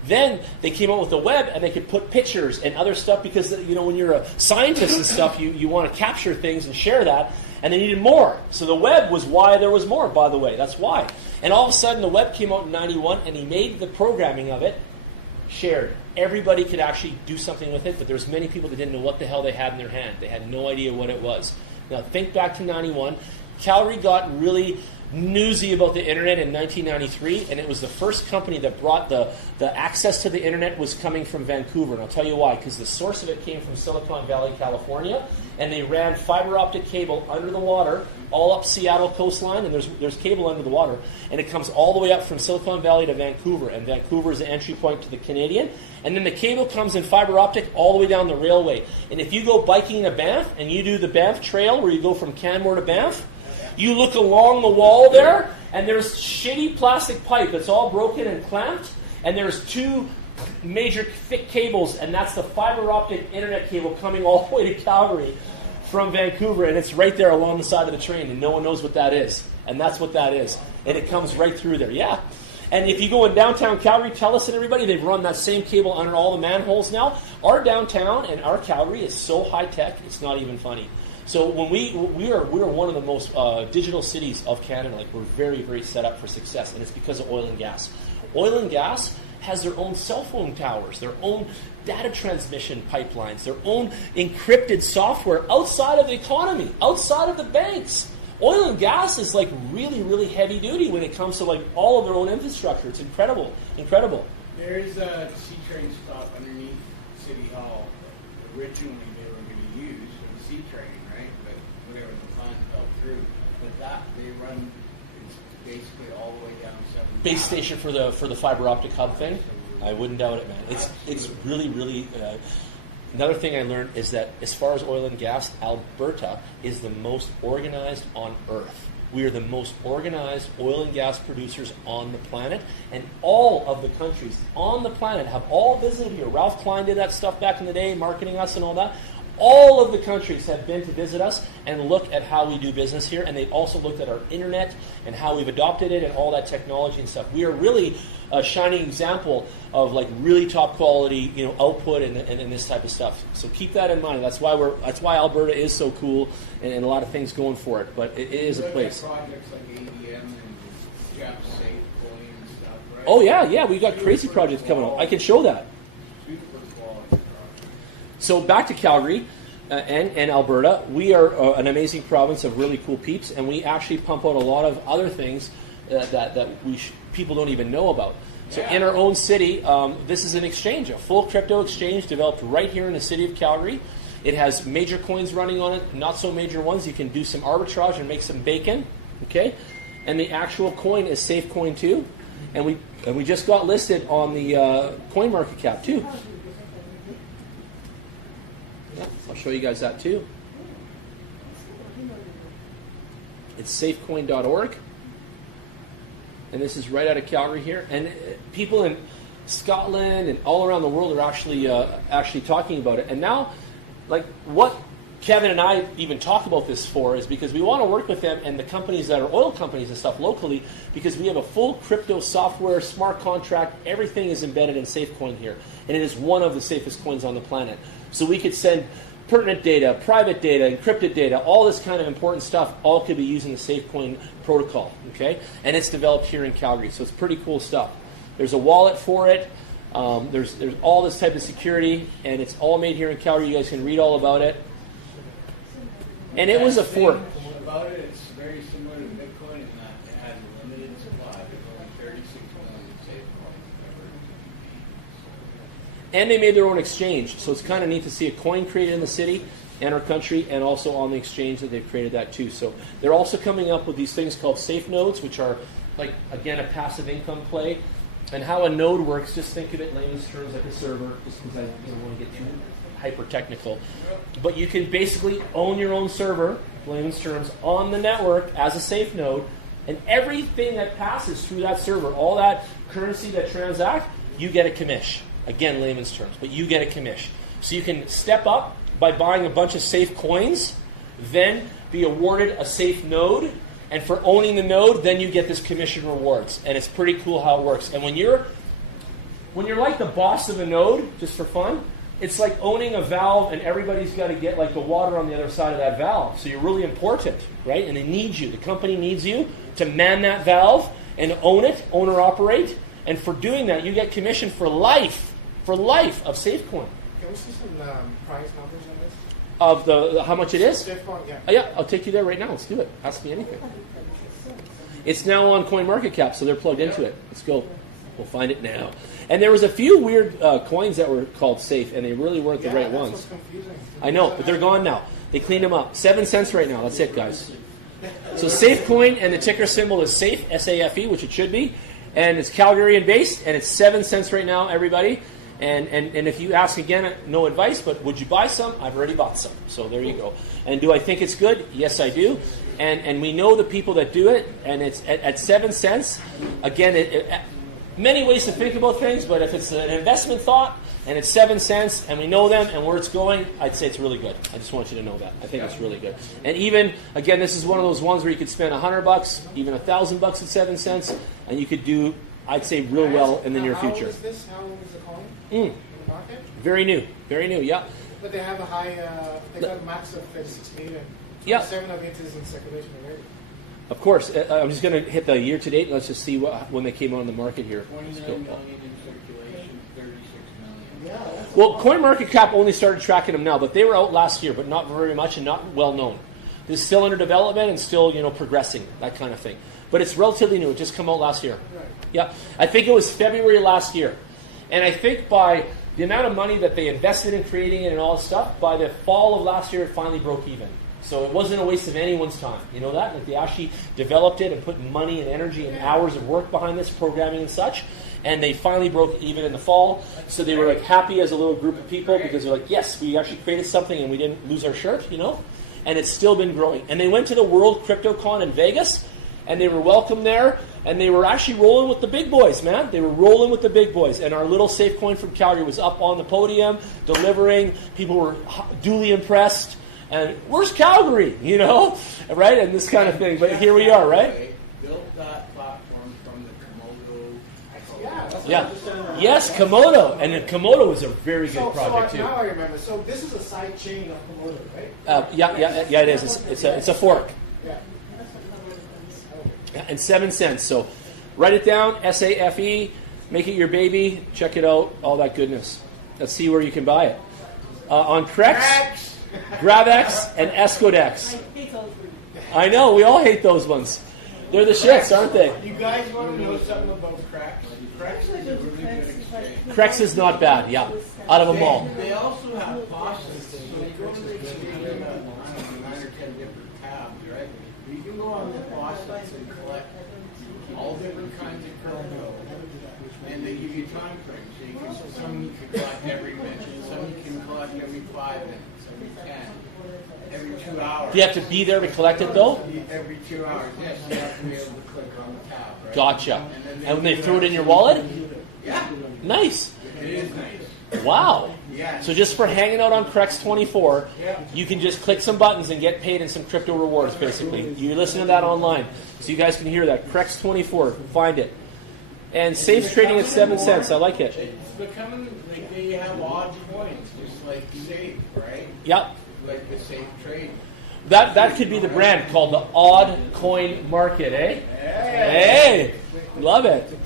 Then they came out with the web, and they could put pictures and other stuff because, when you're a scientist and stuff, you want to capture things and share that, and they needed more. So the web was why there was more, by the way. That's why. And all of a sudden, the web came out in 91, and he made the programming of it shared. Everybody could actually do something with it, but there's many people that didn't know what the hell they had in their hand. They had no idea what it was. Now, think back to 91. Calgary got really newsy about the internet in 1993, and it was the first company that brought the access to the internet was coming from Vancouver. And I'll tell you why, because the source of it came from Silicon Valley, California, and they ran fiber optic cable under the water all up Seattle coastline, and there's cable under the water, and it comes all the way up from Silicon Valley to Vancouver, and Vancouver is the entry point to the Canadian, and then the cable comes in fiber optic all the way down the railway. And if you go biking to Banff, and you do the Banff Trail, where you go from Canmore to Banff, you look along the wall there, and there's shitty plastic pipe that's all broken and clamped, and there's two major thick cables, and that's the fiber optic internet cable coming all the way to Calgary from Vancouver, and it's right there along the side of the train, and no one knows what that is. And that's what that is. And it comes right through there, yeah. And if you go in downtown Calgary, TELUS and everybody, they've run that same cable under all the manholes now. Our downtown and our Calgary is so high-tech, it's not even funny. So when we are one of the most digital cities of Canada. Like, we're very, very set up for success, and it's because of oil and gas. Oil and gas has their own cell phone towers, their own data transmission pipelines, their own encrypted software outside of the economy, outside of the banks. Oil and gas is like really, really heavy duty when it comes to like all of their own infrastructure. It's incredible, incredible. There's a sea train stop underneath City Hall. Originally they were going to use for the sea train, right? But whatever, the plan fell through. But that they run, it's basically all the way down 7th. Base station for the fiber optic hub thing. I wouldn't doubt it, man. It's really, really. Another thing I learned is that as far as oil and gas, Alberta is the most organized on Earth. We are the most organized oil and gas producers on the planet, and all of the countries on the planet have all visited here. Ralph Klein did that stuff back in the day, marketing us and all that. All of the countries have been to visit us and look at how we do business here, and they've also looked at our internet and how we've adopted it and all that technology and stuff. We are really a shining example of like really top quality, output and this type of stuff. So keep that in mind. That's why Alberta is so cool and a lot of things going for it. But it is a place. Projects like ADM and Jeff Safe Coin and stuff, right? Oh yeah, we got crazy projects coming up. I can show that. Super quality projects. So back to Calgary and Alberta, we are an amazing province of really cool peeps, and we actually pump out a lot of other things that people don't even know about. So in our own city, this is an exchange, a full crypto exchange developed right here in the city of Calgary. It has major coins running on it, not so major ones. You can do some arbitrage and make some bacon, okay? And the actual coin is SafeCoin too, and we just got listed on the CoinMarketCap too. Yeah, I'll show you guys that too. It's safecoin.org. And this is right out of Calgary here. And people in Scotland and all around the world are actually talking about it. And now, like what Kevin and I even talk about this for is because we want to work with them and the companies that are oil companies and stuff locally, because we have a full crypto software, smart contract, everything is embedded in SafeCoin here. And it is one of the safest coins on the planet. So we could send pertinent data, private data, encrypted data, all this kind of important stuff, all could be using the SafeCoin protocol, okay? And it's developed here in Calgary, so it's pretty cool stuff. There's a wallet for it. There's all this type of security, and it's all made here in Calgary. You guys can read all about it. And it was a fork. About it, it's very similar to Bitcoin in that it has a limited supply. There's only 36 million SafeCoins. And they made their own exchange, so it's kind of neat to see a coin created in the city and our country, and also on the exchange that they've created that too. So they're also coming up with these things called safe nodes, which are like, again, a passive income play. And how a node works, just think of it in layman's terms like a server, just because I don't want to get too hyper technical. But you can basically own your own server, layman's terms, on the network as a safe node, and everything that passes through that server, all that currency that transacts, you get a commish. Again, layman's terms, but you get a commish. So you can step up by buying a bunch of safe coins, then be awarded a safe node, and for owning the node, then you get this commission rewards. And it's pretty cool how it works. And when you're like the boss of a node, just for fun, it's like owning a valve, and everybody's got to get like the water on the other side of that valve. So you're really important, right? And they need you. The company needs you to man that valve and own it, own or operate. And for doing that, you get commission for life of SafeCoin. Can we see some price numbers on this? Of the how much it is? SafeCoin, yeah. Oh, yeah, I'll take you there right now. Let's do it. Ask me anything. It's now on CoinMarketCap, so they're plugged into it. Let's go. We'll find it now. And there was a few weird coins that were called safe, and they really weren't the right ones. Confusing. I know, but they're gone now. They cleaned them up. 7 cents right now. That's it, guys. So SafeCoin, and the ticker symbol is SAFE, S-A-F-E, which it should be. And it's Calgarian based, and it's 7 cents right now, everybody. And if you ask again, no advice, but would you buy some? I've already bought some. So there you go. And do I think it's good? Yes, I do. And we know the people that do it, and it's at 7 cents. Again, many ways to think about things, but if it's an investment thought, and it's 7 cents, and we know them and where it's going, I'd say it's really good. I just want you to know that. I think it's really good. And even, again, this is one of those ones where you could spend $100, even $1,000 at 7 cents, and you could do, I'd say, real well in the near future. How old is this? How old is the coin? In the market? Very new, yeah. But they have a high, they got a max of 36 million. Yeah. 7 of it is in circulation already. Of course. I'm just going to hit the year to date. Let's just see when they came on the market here. 29 million in circulation, 36 million. Yeah. Well, CoinMarketCap only started tracking them now, but they were out last year, but not very much and not well known. It's still under development and still, progressing, that kind of thing. But it's relatively new. It just came out last year. Right. Yeah, I think it was February last year. And I think by the amount of money that they invested in creating it and all this stuff, by the fall of last year, it finally broke even. So it wasn't a waste of anyone's time. You know that? Like they actually developed it and put money and energy and hours of work behind this, programming and such. And they finally broke even in the fall. So they were like happy as a little group of people because they're like, yes, we actually created something and we didn't lose our shirt, And it's still been growing. And they went to the World CryptoCon in Vegas, and they were welcomed there, and they were actually rolling with the big boys, man. They were rolling with the big boys. And our little safe coin from Calgary was up on the podium, delivering. People were duly impressed. And where's Calgary, right? And this kind of thing. But here we are, right? Built that platform from the Komodo. Yeah. Yes, Komodo. And the Komodo was a very good project, too. Now I remember. So this is a side chain of Komodo, right? Yeah, it is. It's a fork. Yeah. And 7 cents. So write it down, SAFE, make it your baby, check it out, all that goodness. Let's see where you can buy it. On Crex, Gravex, and Escodex. I hate all three. I know, we all hate those ones. They're the shits, aren't they? You guys want to know something about cracks? Cracks is a really good exchange. Crex is not bad, yeah. Out of them all. They also have posses. So you go to the exchange, I don't know, 9 or 10 different tabs, right? You can go on the posses and collect all different kinds of crypto, and they give you time frames. So you can, some you can collect every minute, some you can collect every 5 minutes, every 10, every 2 hours. Do you have to be there to collect it, though? Every 2 hours, yes. You have to be able to click on the tab, right? Gotcha. And when they throw it in your wallet? Yeah. Nice. It is nice. Wow. Yeah. So just for hanging out on Crex24, you can just click some buttons and get paid in some crypto rewards, basically. You listen to that online, so you guys can hear that. Crex24, find it. And safe trading at 7 cents. I like it. It's becoming like they have odd coins, just like safe, right? Yep. Like the safe trade. That could be the brand called the Odd Coin Market, eh? Hey! Love it.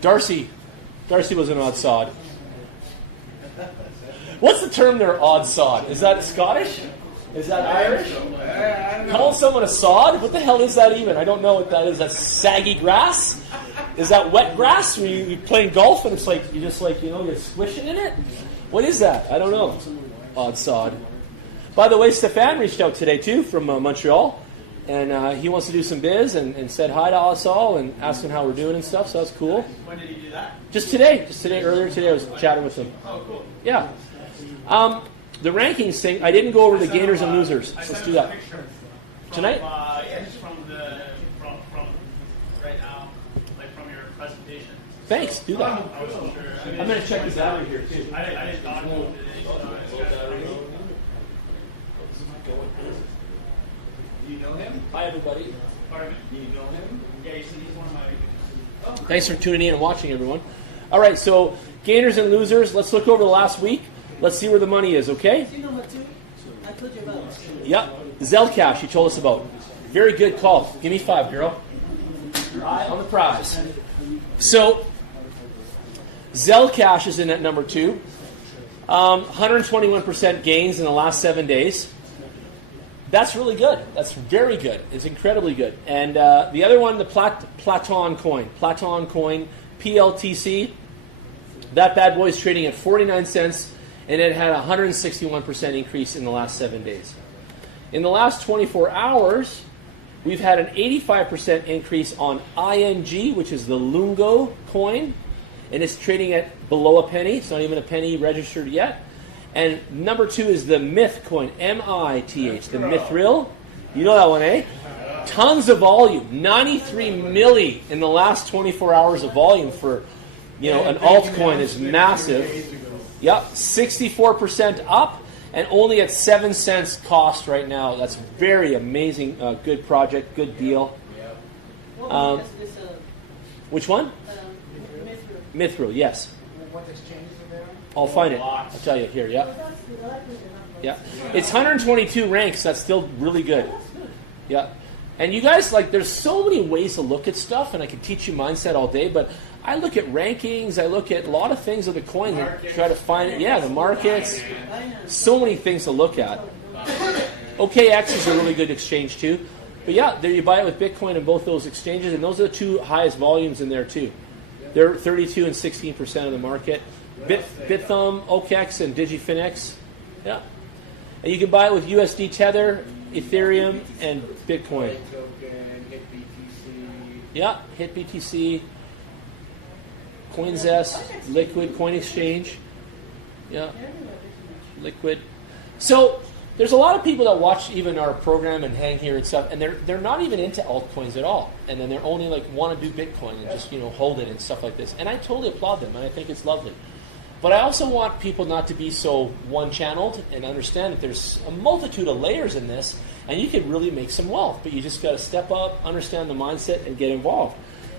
Darcy was an odd sod. What's the term there, odd sod? Is that Scottish? Is that Irish? Calling someone a sod? What the hell is that even? I don't know what that is. That's saggy grass? Is that wet grass? When you're playing golf and it's like, you're just like, you're squishing in it? What is that? I don't know. Odd sod. By the way, Stefan reached out today too from Montreal. And he wants to do some biz and said hi to us all and asked him how we're doing and stuff, so that's cool. When did he do that? Just today, earlier today I was chatting with him. Oh, cool. Yeah. The rankings thing, I didn't go over the gainers and losers. Let's do that. Tonight? Yeah, just from right now, like from your presentation. Thanks, do that. I wasn't sure. I'm going to check this out here too. I didn't download it. Do you know him? Hi everybody. Pardon me? Do you know him? Yeah, he's one of my... Thanks for tuning in and watching, everyone. All right, so gainers and losers. Let's look over the last week. Let's see where the money is, okay? See number 2? I told you about. Yep. Zelcash, you told us about. Very good call. Give me 5, girl. Eye on the prize. So, Zelcash is in at number 2. 121% gains in the last 7 days. That's really good. That's very good. It's incredibly good. And the other one, the Platon coin, PLTC, that bad boy is trading at 49 cents, and it had a 161% increase in the last 7 days. In the last 24 hours, we've had an 85% increase on ING, which is the Lungo coin, and it's trading at below a penny. It's not even a penny registered yet. And number 2 is the Myth coin, MITH, the Mithril. You know that one, eh? Tons of volume, 93 milli in the last 24 hours of volume for, an altcoin is massive. Yep, 64% up and only at 7 cents cost right now. That's very amazing, good project, good deal. Which one? Mithril, yes. What exchanges are there? I'll find it. I'll tell you here, yeah. Yeah. It's 122 ranks. That's still really good. Yeah. And you guys, there's so many ways to look at stuff, and I can teach you mindset all day, but I look at rankings, I look at a lot of things of the coin and try to find it. Yeah, the markets. So many things to look at. OKX is a really good exchange too. But yeah, there you buy it with Bitcoin in both those exchanges, and those are the two highest volumes in there too. They're 32 and 16% of the market. Bithumb, OKX, and DigiFinex. Yeah. And you can buy it with USD Tether, Ethereum, and Bitcoin. Token, hit BTC. Yeah, hit BTC, CoinZest, Liquid, Coin Exchange. Yeah, Liquid. So there's a lot of people that watch even our program and hang here and stuff, and they're not even into altcoins at all, and then they're only like want to do Bitcoin and just hold it and stuff like this. And I totally applaud them, and I think it's lovely. But I also want people not to be so one-channeled and understand that there's a multitude of layers in this, and you can really make some wealth. But you just got to step up, understand the mindset, and get involved.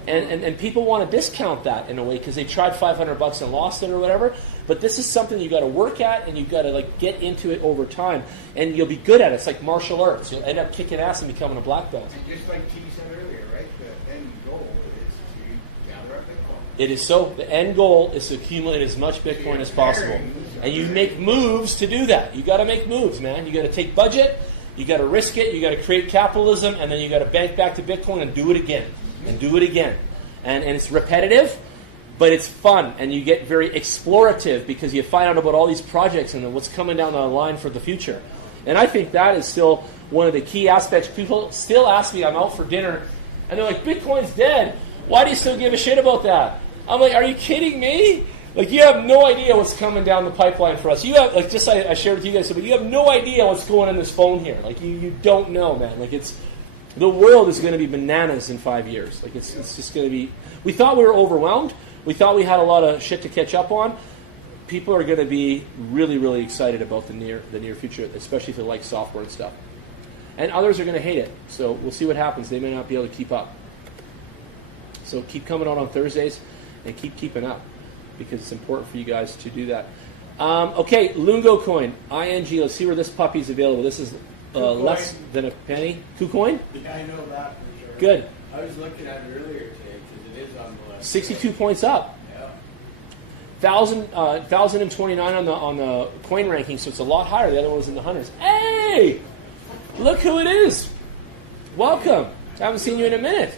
And people want to discount that in a way because they tried $500 and lost it or whatever. But this is something you got to work at, and you got to get into it over time, and you'll be good at it. It's like martial arts. You'll end up kicking ass and becoming a black belt. And just like T said earlier, right? The end goal is to gather up Bitcoin. It is so. The end goal is to accumulate as much Bitcoin as possible. And you make moves to do that. You got to make moves, man. You got to take budget. You got to risk it. You got to create capitalism. And then you got to bank back to Bitcoin and do it again. And do it again. And it's repetitive, but it's fun. And you get very explorative because you find out about all these projects and what's coming down the line for the future. And I think that is still one of the key aspects. People still ask me, I'm out for dinner, and they're like, Bitcoin's dead. Why do you still give a shit about that? I'm like, are you kidding me? Like, you have no idea what's coming down the pipeline for us. You have, like, just I shared with you guys, but you have no idea what's going on this phone here. Like, you don't know, man. Like, the world is going to be bananas in 5 years. Like, it's just going to be. We thought we were overwhelmed. We thought we had a lot of shit to catch up on. People are going to be really, really excited about the near future, especially if they like software and stuff. And others are going to hate it. So we'll see what happens. They may not be able to keep up. So keep coming out on Thursdays and keep keeping up because it's important for you guys to do that. Okay, Lungo Coin, ING. Let's see where this puppy's available. This is less than a penny. KuCoin? Yeah, I know that for sure. Good. I was looking at it earlier today because it is on the list. 62 points up. Yeah. 1,029 on the coin ranking, so it's a lot higher. The other one was in the hundreds. Hey! Look who it is. Welcome. I haven't seen you in a minute.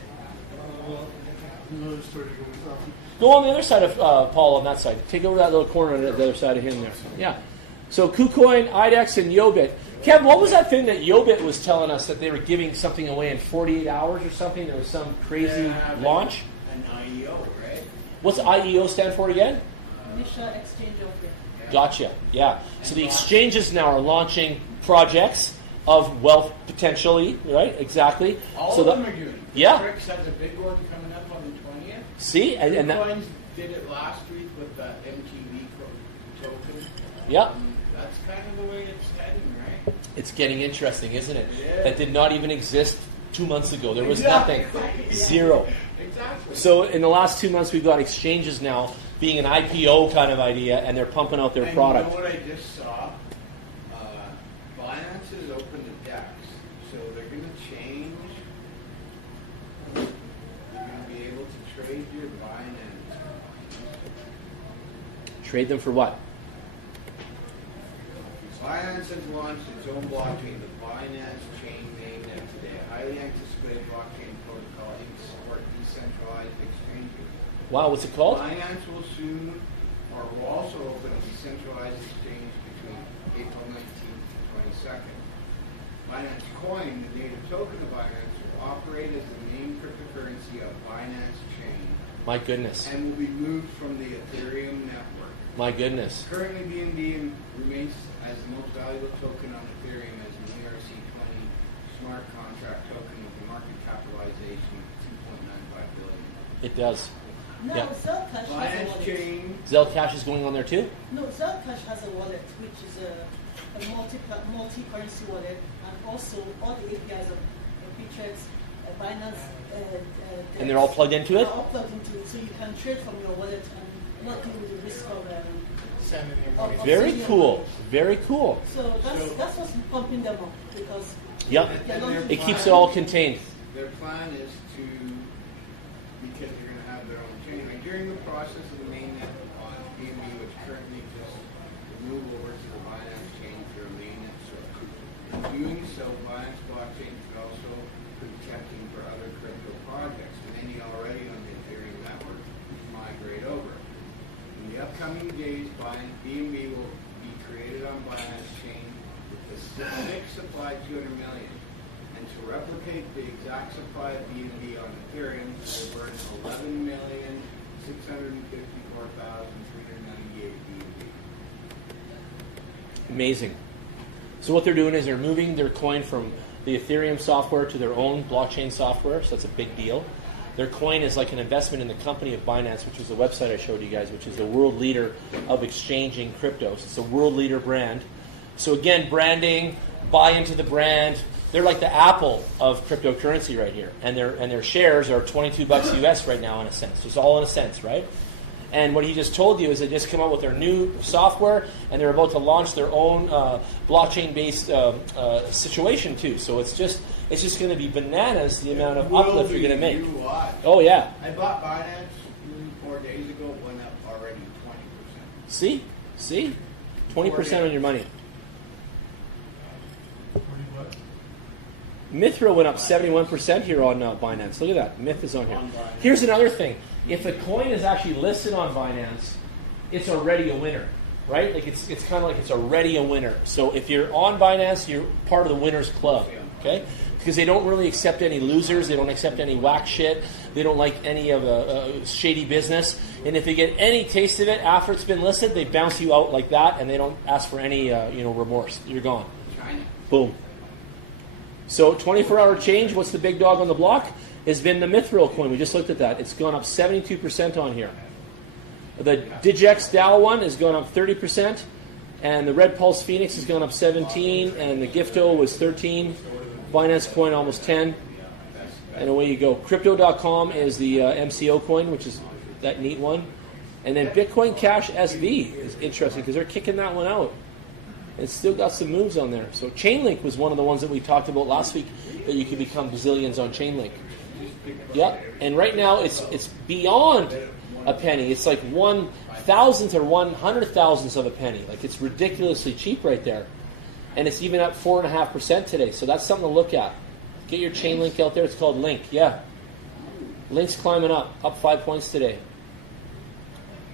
Go on the other side of Paul on that side. Take over that little corner on the other side of him there. Yeah. So KuCoin, IDEX, and Yobit. Kev, what was that thing that Yobit was telling us that they were giving something away in 48 hours or something? There was some crazy launch? An IEO, right? What's IEO stand for again? Initial exchange offer. Gotcha. Yeah. So the exchanges now are launching projects of wealth potentially, right? Exactly. All of them are doing it. Yeah. Rick's has a big one coming up on the 20th. See? And that, Bitcoins did it last week with that MTV token. yeah. That's kind of the way it's heading, right? It's getting interesting, isn't it? Yeah. That did not even exist 2 months ago. There was Exactly. nothing. Zero. Exactly. So in the last 2 months, we've got exchanges now being an IPO kind of idea, and they're pumping out their and product. You know what I just saw? Binance has opened a DEX, so they're going to change. You're going to be able to trade your Binance. Trade them for what? Binance has launched its own blockchain, the Binance Chain mainnet today. A highly anticipated blockchain protocol aims to support decentralized exchanges. Wow, what's it called? Binance will soon, or will also open a decentralized exchange between April 19th to 22nd. Binance Coin, the native token of Binance, will operate as the main cryptocurrency of Binance Chain My goodness. and will be moved from the Ethereum network. My goodness. Currently, BNB remains as the most valuable token on Ethereum as an ERC20 smart contract token with a market capitalization of $2.95 billion. It does. No, Yeah. Zellcash has a Binance wallet. Chain. Zellcash is going on there too? No, Zellcash has a wallet, which is a multi-currency wallet, and also all the APIs of Bittrex, Binance, And they're all plugged into it? They're all plugged into it, so you can trade from your wallet and not deal with the risk of Sending your money. Very sending cool. money. Very cool. So that's what's pumping them up because Yep. they're not It keeps it all contained. Their plan is to, because they're going to have their own chain, like during the process of the mainnet on BNB, which currently just move over to the Binance chain through a mainnet, so you doing so, Binance blockchain is also protecting for other crypto projects. And any already on the Ethereum network migrate over. In the upcoming days, BNB will be created on Binance chain with the fixed supply 200 million. And to replicate the exact supply of BNB on Ethereum, they will burn 11,654,398 BNB. Amazing. So what they're doing is they're moving their coin from the Ethereum software to their own blockchain software, so that's a big deal. Their coin is like an investment in the company of Binance, which is the website I showed you guys, which is the world leader of exchanging cryptos. It's a world leader brand. So again, branding, buy into the brand. They're like the Apple of cryptocurrency right here, and their shares are $22 US right now in a sense. It's all in a sense, right? And what he just told you is they just come out with their new software, and they're about to launch their own blockchain-based situation too. So it's just going to be bananas the amount of uplift you're going to make. Oh yeah. I bought Binance 4 days ago. It went up already 20%. See, 20% on your money. Mithra went up 71% here on Binance. Look at that. Myth is on here. Here's another thing. If a coin is actually listed on Binance, it's already a winner, right? Like it's kind of like it's already a winner. So if you're on Binance, you're part of the winners club, okay? Because they don't really accept any losers. They don't accept any whack shit. They don't like any of a shady business. And if they get any taste of it after it's been listed, they bounce you out like that, and they don't ask for any remorse. You're gone. Boom. So 24-hour change, what's the big dog on the block? Has been the Mithril coin. We just looked at that. It's gone up 72% on here. The Digex DAO one has gone up 30%, and the Red Pulse Phoenix has gone up 17%, and the Gifto was 13%. Binance coin almost 10%, and away you go. Crypto.com is the MCO coin, which is that neat one. And then Bitcoin Cash SV is interesting because they're kicking that one out. It's still got some moves on there. So Chainlink was one of the ones that we talked about last week that you could become bazillions on Chainlink. Yep. And right now it's beyond a penny. It's like 1,000th or 100,000th of a penny. Like it's ridiculously cheap right there. And it's even up 4.5% today. So that's something to look at. Get your Chainlink out there. It's called Link. Yeah. Link's climbing up 5 points today.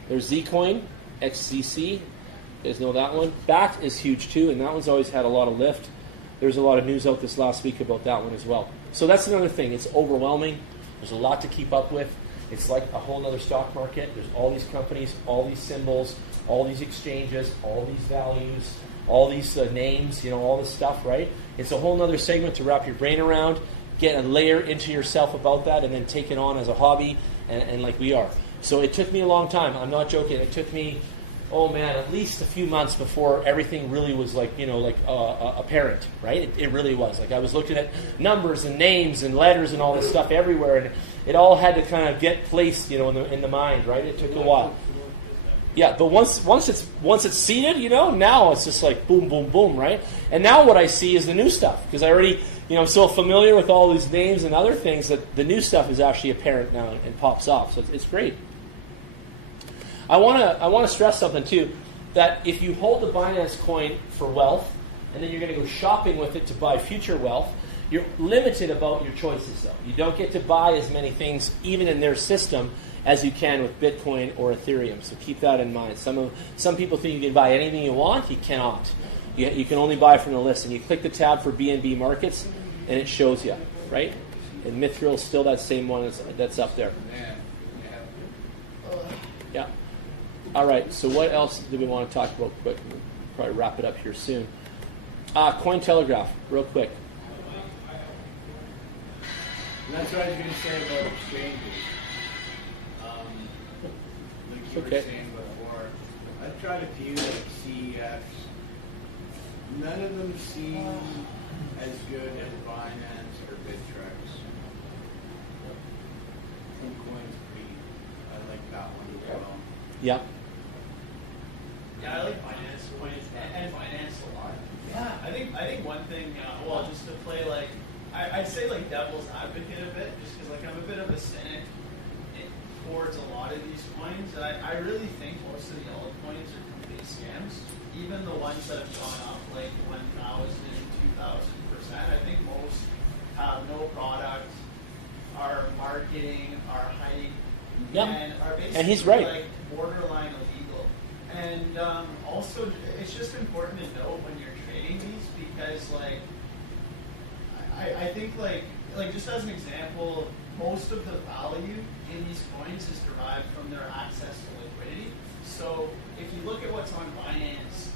There's Zcoin, XZC. You guys know that one. BAT is huge too, and that one's always had a lot of lift. There's a lot of news out this last week about that one as well. So that's another thing. It's overwhelming. There's a lot to keep up with. It's like a whole other stock market. There's all these companies, all these symbols, all these exchanges, all these values, all these names, all this stuff, right? It's a whole other segment to wrap your brain around, get a layer into yourself about that, and then take it on as a hobby, and like we are. So it took me a long time. I'm not joking. It took me, at least a few months before everything really was apparent, right? It really was. Like I was looking at numbers and names and letters and all this stuff everywhere, and it all had to kind of get placed, in the mind, right? It took a while. Yeah, but once it's seated, now it's just like boom, boom, boom, right? And now what I see is the new stuff because I already, I'm so familiar with all these names and other things that the new stuff is actually apparent now and pops off. So it's great. I want to stress something too, that if you hold the Binance coin for wealth, and then you're going to go shopping with it to buy future wealth, you're limited about your choices though. You don't get to buy as many things, even in their system, as you can with Bitcoin or Ethereum. So keep that in mind. Some people think you can buy anything you want. You cannot. You can only buy from the list. And you click the tab for BNB markets, and it shows you, right? And Mithril is still that same one that's up there. Yeah. All right. So what else do we want to talk about quick? We'll probably wrap it up here soon. Cointelegraph, real quick. And that's what I was going to say about exchanges. Like you were saying before, I've tried a few like CEX. None of them seem as good as Binance or Bittrex. Some coins I like that one as well. Yeah. Yeah, I like Binance coins and Binance a lot. Yeah, I think one thing, just to play I'd say devil's advocate a bit, just because I'm a bit of a cynic towards a lot of these coins. I really think most of the altcoins are complete scams. Even the ones that have gone up like 1,000, 2,000%. I think most have no product, are marketing, are hype, Yep. and are basically And he's right. like borderline illegal. And also, it's just important to note when you're trading these because, like, I think, like just as an example, most of the value in these coins is derived from their access to liquidity. So if you look at what's on Binance,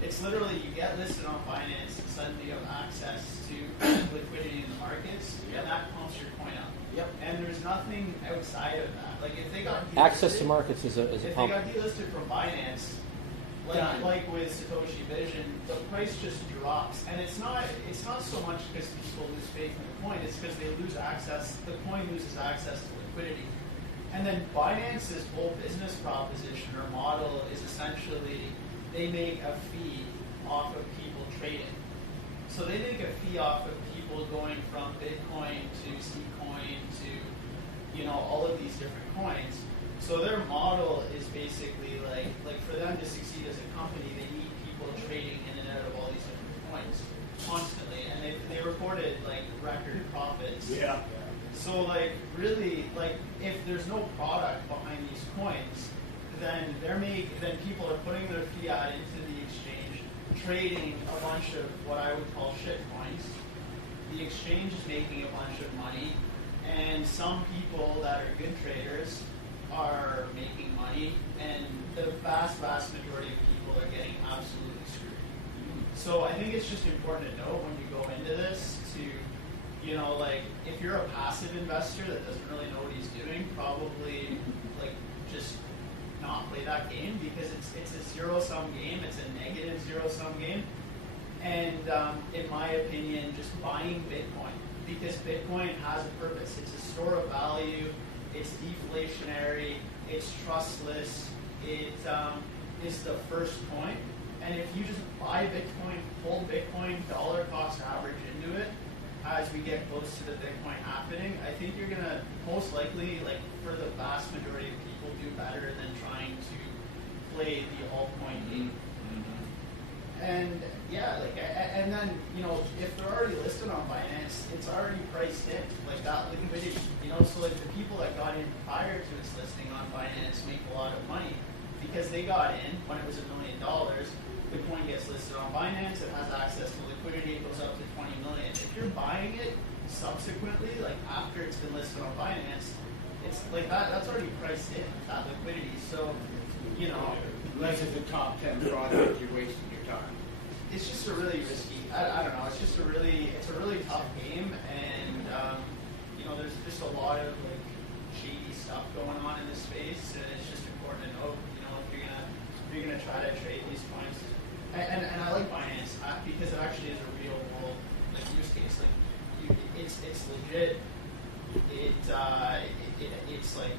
it's literally you get listed on Binance and suddenly you have access to liquidity in the markets, and that pumps your coin up. Yep. And there's nothing outside of that. Like if they got Access to delisted- markets is a if pump. they got delisted from Binance, Done. like with Satoshi Vision, the price just drops, and it's not so much because people lose faith in the coin. It's because they lose access. The coin loses access to liquidity, and then Binance's whole business proposition or model is essentially they make a fee off of people trading. So they make a fee off of people going from Bitcoin to Ccoin to all of these different coins. So their model is basically like for them to succeed as a company, they need people trading in and out of all these different coins constantly, and they reported like record profits. Yeah. So like really like if there's no product behind these coins, then people are putting their fiat into the exchange, trading a bunch of what I would call shit coins. The exchange is making a bunch of money, and some people that are good traders are making money, and the vast majority of people are getting absolutely screwed. So I think it's just important to know when you go into this to, like if you're a passive investor that doesn't really know what he's doing, probably like just not play that game because it's a zero-sum game. It's a negative zero-sum game. And in my opinion, just buying Bitcoin because Bitcoin has a purpose. It's a store of value. It's deflationary. It's trustless. It is the first coin. And if you just buy Bitcoin, hold Bitcoin, dollar cost average into it, as we get close to the Bitcoin happening, I think you're gonna most likely, like for the vast majority of people, do better than trying to play the altcoin game. And yeah, like, and then if they're already listed on Binance, it's already priced in, like that liquidity. So like the people that got in prior to its listing on Binance make a lot of money because they got in when it was $1 million. The coin gets listed on Binance, it has access to liquidity, it goes up to 20 million. If you're buying it subsequently, like after it's been listed on Binance, it's like that's already priced in, that liquidity. So, Unless it's a top 10 product, you're wasting your time. it's just a really risky. I don't know. It's a really tough game, and there's just a lot of like shady stuff going on in this space, and it's just important to know. If you're gonna try to trade these coins, and I like Binance because it actually is a real world like use case. Like it's legit. It's like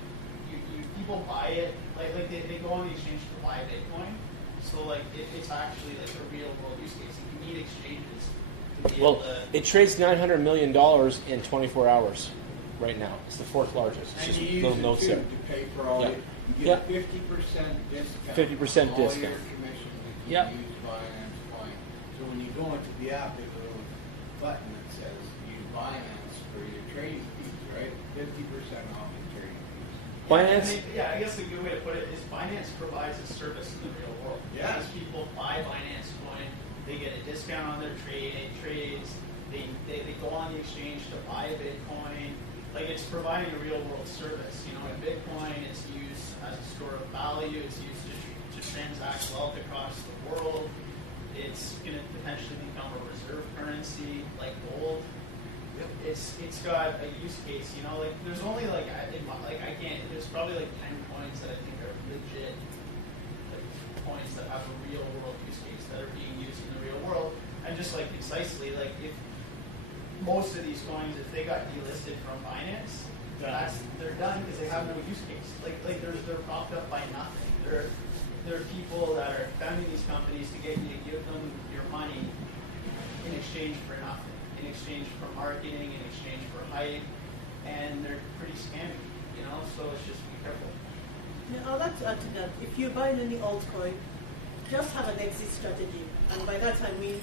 people buy it like they go on the exchange to buy Bitcoin. So like it's actually like a real world use case. You need exchanges to be able to. It trades $900 million in 24 hours right now. It's the fourth largest. It's And just you use little it notes too there. to pay for all Yeah. you get 50% discount. 50% on all discount. your commission if you Yep. use Binance coin. So when you go into the app, there's a little button that says use Binance for your trading fees, right? 50% off your trading fees. Binance. I guess the good way to put it is Binance provides a service in the real world. Yeah. As people buy Binance coin, they get a discount on their trades. They go on the exchange to buy Bitcoin. Like it's providing a real world service. In Bitcoin, it's used as a store of value. It's used to transact wealth across the world. It's going to potentially become a reserve currency like gold. It's got a use case, like there's only there's probably like 10 coins that I think are legit like coins that have a real world use case that are being used in the real world. And just like concisely, like if most of these coins, if they got delisted from Binance, they're done because they have no use case. Like they're propped up by nothing. They're people that are founding these companies to get you to give them your money in exchange for nothing. In exchange for marketing, in exchange for hype, and they're pretty scammy, so it's just be careful. Now, I'd like to add to that. If you buy any altcoin, just have an exit strategy. And by that I mean,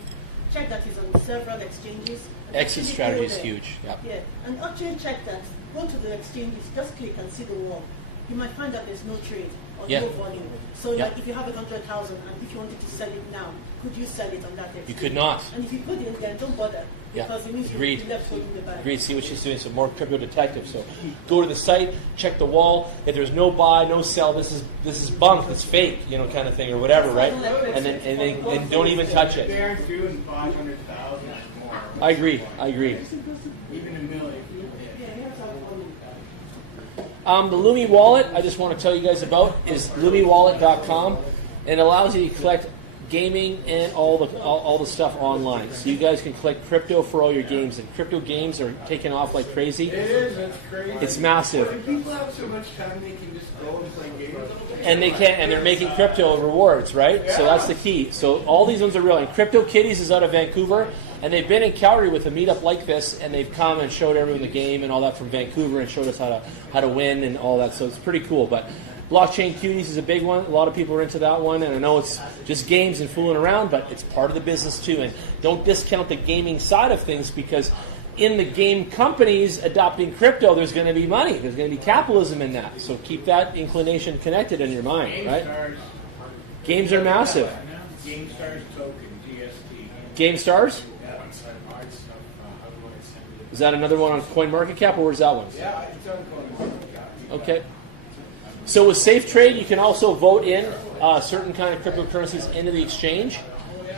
check that it's on several exchanges. And Exit actually strategy go is there. huge. Yeah. Yeah, and actually check that. Go to the exchanges, just click and see the wall. You might find that there's no trade or Yeah. no volume. So Yeah. like if you have 100,000 and if you wanted to sell it now, could you sell it on that exchange? You could not. And if you couldn't, then don't bother. Yeah. Because it means Agreed. you left holding the bag. Agreed. See what she's doing. So more crypto detective. So go to the site, check the wall. If there's no buy, no sell, this is bunk. It's fake, kind of thing or whatever, right? And don't even touch it. They aren't doing 500,000 or more. I agree. Even a million. The Lumi wallet, I just want to tell you guys about, is lumiwallet.com, and it allows you to collect gaming and all the stuff online. So you guys can collect crypto for all your games, and crypto games are taking off like crazy. It is, that's crazy. It's massive. When people have so much time, they can just go and play games. And they're making crypto rewards, right? So that's the key. So all these ones are real. And Crypto Kitties is out of Vancouver, and they've been in Calgary with a meetup like this, and they've come and showed everyone the game and all that from Vancouver and showed us how to win and all that. So it's pretty cool. But Blockchain Cuties is a big one. A lot of people are into that one, and I know it's just games and fooling around, but it's part of the business too. And don't discount the gaming side of things, because in the game companies adopting crypto, there's going to be money. There's going to be capitalism in that. So keep that inclination connected in your mind, right? Games are massive. GameStars token, GST. GameStars? Is that another one on CoinMarketCap, or where's that one? Yeah, it's on CoinMarketCap. Okay. So with Safe Trade, you can also vote in certain kind of cryptocurrencies into the exchange.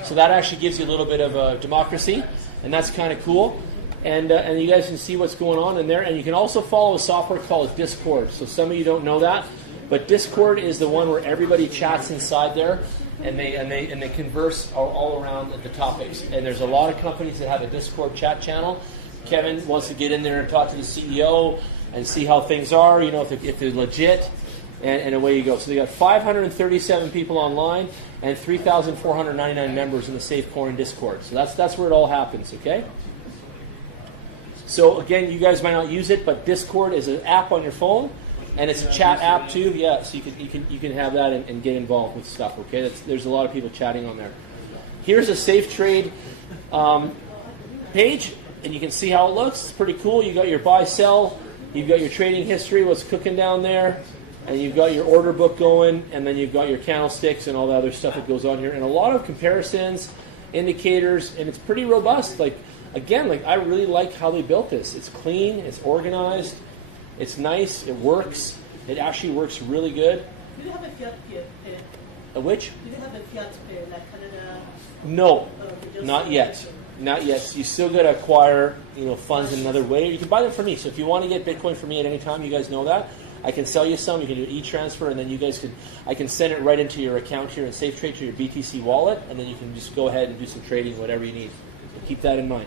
So that actually gives you a little bit of democracy, and that's kind of cool. And you guys can see what's going on in there. And you can also follow a software called Discord. So some of you don't know that, but Discord is the one where everybody chats inside there, and they converse all around the topics. And there's a lot of companies that have a Discord chat channel. Kevin wants to get in there and talk to the CEO and see how things are, if they're legit, and away you go. So they got 537 people online and 3,499 members in the SafeCoin Discord. So that's where it all happens, okay? So again, you guys might not use it, but Discord is an app on your phone, and it's a chat app too. Yeah, so you can have that and get involved with stuff, okay? There's a lot of people chatting on there. Here's a Safe Trade page. And you can see how it looks. It's pretty cool. You got your buy, sell. You've got your trading history, what's cooking down there. And you've got your order book going. And then you've got your candlesticks and all the other stuff that goes on here. And a lot of comparisons, indicators, and it's pretty robust. I really like how they built this. It's clean. It's organized. It's nice. It works. It actually works really good. Do you have a fiat pair? A which? Do you have a fiat pair like Canada? No, not yet. Not yet. You still got to acquire, funds in another way. You can buy them from me. So if you want to get Bitcoin from me at any time, you guys know that. I can sell you some. You can do e-transfer, and then I can send it right into your account here in SafeTrade to your BTC wallet, and then you can just go ahead and do some trading, whatever you need. So keep that in mind.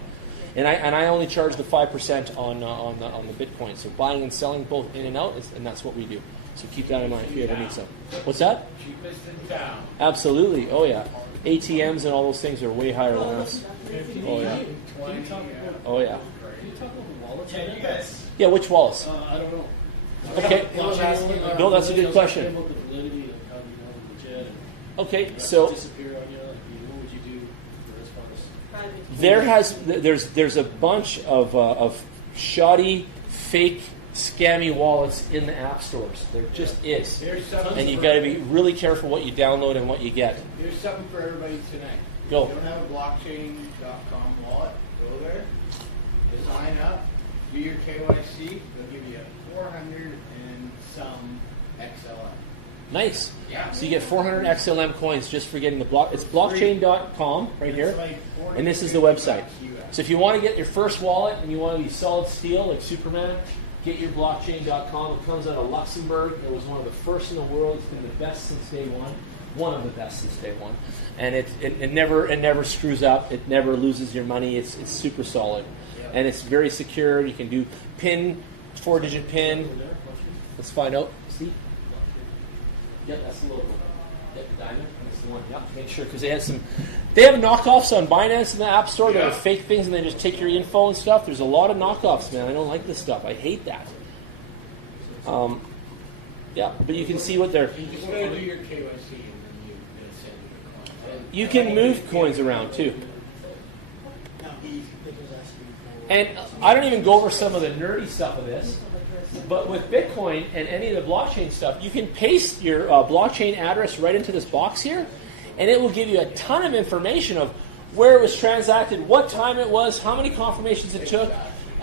And I only charge the 5% on the Bitcoin. So buying and selling both in and out, and that's what we do. So keep that in mind if you ever need some. What's that? Cheapest in town. Absolutely. Oh yeah. ATMs and all those things are way higher than us. Oh yeah. Oh yeah. Yeah, you guys. Yeah, which wallets? I don't know. Okay. No, that's a good question. Okay, so there's a bunch of shoddy, fake, scammy wallets in the app stores. There just is, and you got to be really careful what you download and what you get. Here's something for everybody tonight. Go. If you don't have a blockchain.com wallet, go there, sign up, do your KYC. They'll give you 400 and some XLM. Nice. Yeah. So you get 400 XLM coins just for getting the block. It's blockchain.com right here, and this is the website. So if you want to get your first wallet and you want to be solid steel like Superman, get your blockchain.com. It comes out of Luxembourg. It was one of the first in the world. It's been the best since day one. One of the best since day one. And it never screws up. It never loses your money. It's super solid. And it's very secure. You can do PIN, 4-digit PIN. Let's find out. See? Yep, that's the logo. Yep, the diamond. That's the one. Yep, make sure, because they have knockoffs on Binance in the App Store. They have fake things, and they just take your info and stuff. There's a lot of knockoffs, man. I don't like this stuff. I hate that. Yeah, but you can see what they're. You just gotta do your KYC, and then you send your coin. You can move coins around too. And I don't even go over some of the nerdy stuff of this, but with Bitcoin and any of the blockchain stuff, you can paste your blockchain address right into this box here, and it will give you a ton of information of where it was transacted, what time it was, how many confirmations it took,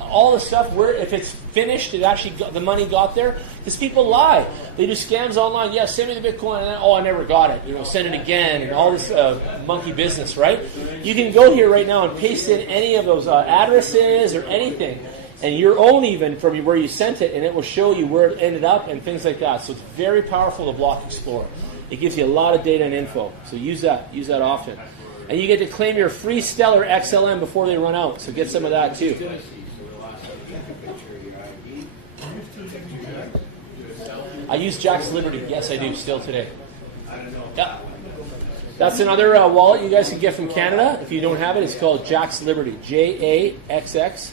all the stuff, where if it's finished, it actually the money got there. Because people lie. They do scams online. Yeah, send me the Bitcoin, and then, oh, I never got it. Send it again, and all this monkey business, right? You can go here right now and paste in any of those addresses or anything, and your own even from where you sent it, and it will show you where it ended up and things like that. So it's very powerful, the Block Explorer. It gives you a lot of data and info. So use that often. And you get to claim your free Stellar XLM before they run out. So get some of that too. I use Jack's Liberty. Yes, I do, still today. Yeah. That's another wallet you guys can get from Canada. If you don't have it, it's called Jack's Liberty. JAXX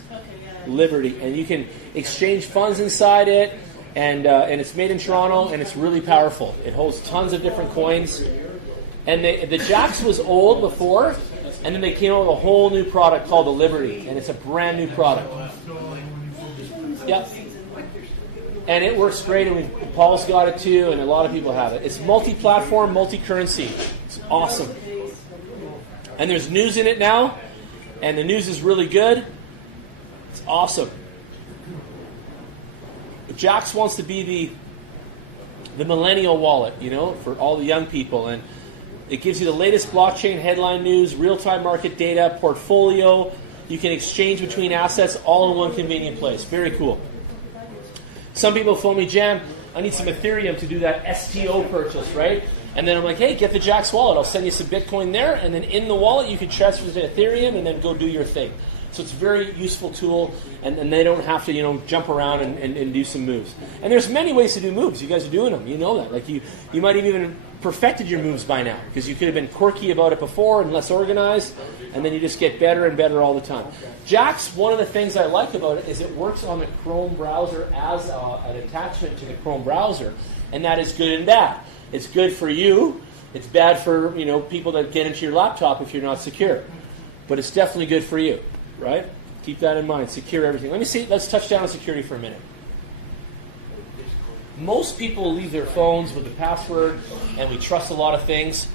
Liberty. And you can exchange funds inside it. And it's made in Toronto, and it's really powerful. It holds tons of different coins. And the Jax was old before, and then they came out with a whole new product called the Liberty, and it's a brand new product. Yep. And it works great, and Paul's got it too, and a lot of people have it. It's multi-platform, multi-currency. It's awesome. And there's news in it now, and the news is really good. It's awesome. Jax wants to be the millennial wallet, for all the young people, and it gives you the latest blockchain headline news, real-time market data, portfolio. You can exchange between assets all in one convenient place. Very cool. Some people phone me, Jan, I need some Ethereum to do that STO purchase, right? And then I'm like, hey, get the Jax wallet. I'll send you some Bitcoin there, and then in the wallet you can transfer to Ethereum and then go do your thing. So it's a very useful tool, and they don't have to, jump around and do some moves. And there's many ways to do moves. You guys are doing them. You know that. Like you might have even perfected your moves by now, because you could have been quirky about it before and less organized, and then you just get better and better all the time. Jax, one of the things I like about it is it works on the Chrome browser as an attachment to the Chrome browser, and that is good and bad. It's good for you. It's bad for people that get into your laptop if you're not secure. But it's definitely good for you. Right? Keep that in mind. Secure everything. Let's touch down on security for a minute. Most people leave their phones with a password, and we trust a lot of things.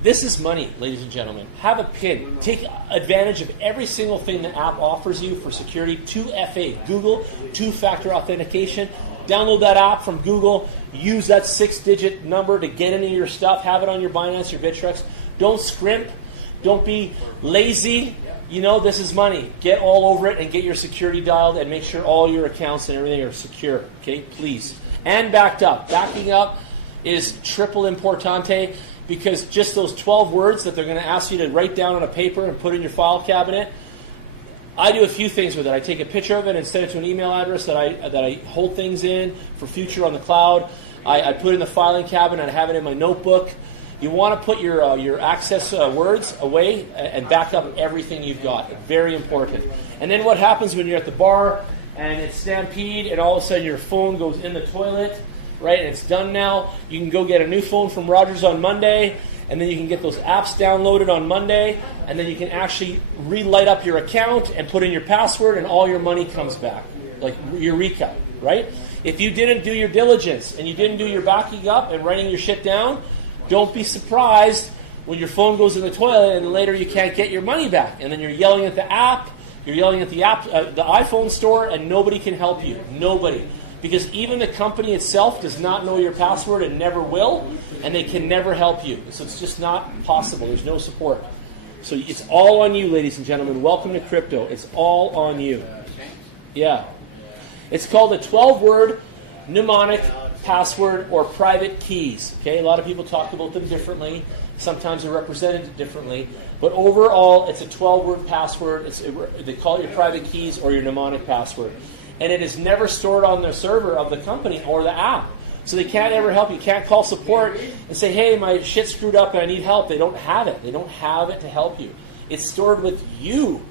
This is money, ladies and gentlemen. Have a PIN. Take advantage of every single thing the app offers you for security. 2FA, Google, two-factor authentication. Download that app from Google. Use that 6-digit number to get into your stuff. Have it on your Binance, your Bittrex. Don't scrimp. Don't be lazy. This is money. Get all over it and get your security dialed and make sure all your accounts and everything are secure. Okay, please. And backed up. Backing up is triple importante, because just those 12 words that they're going to ask you to write down on a paper and put in your file cabinet, I do a few things with it. I take a picture of it and send it to an email address that I hold things in for future on the cloud. I put it in the filing cabinet. I have it in my notebook. You want to put your access words away and back up everything you've got. Very important. And then what happens when you're at the bar and it's stampede and all of a sudden your phone goes in the toilet, right? And it's done now. You can go get a new phone from Rogers on Monday, and then you can get those apps downloaded on Monday, and then you can actually relight up your account and put in your password, and all your money comes back. Like Eureka, right? If you didn't do your diligence and you didn't do your backing up and writing your shit down, don't be surprised when your phone goes in the toilet and later you can't get your money back. And then you're yelling at the app, the iPhone store, and nobody can help you. Nobody. Because even the company itself does not know your password and never will, and they can never help you. So it's just not possible. There's no support. So it's all on you, ladies and gentlemen. Welcome to crypto. It's all on you. Yeah. It's called a 12-word mnemonic password or private keys. Okay, a lot of people talk about them differently. Sometimes they're represented differently. But overall, it's a 12-word password. They call it your private keys or your mnemonic password. And it is never stored on the server of the company or the app. So they can't ever help you. You can't call support and say, hey, my shit screwed up and I need help. They don't have it. They don't have it to help you. It's stored with you.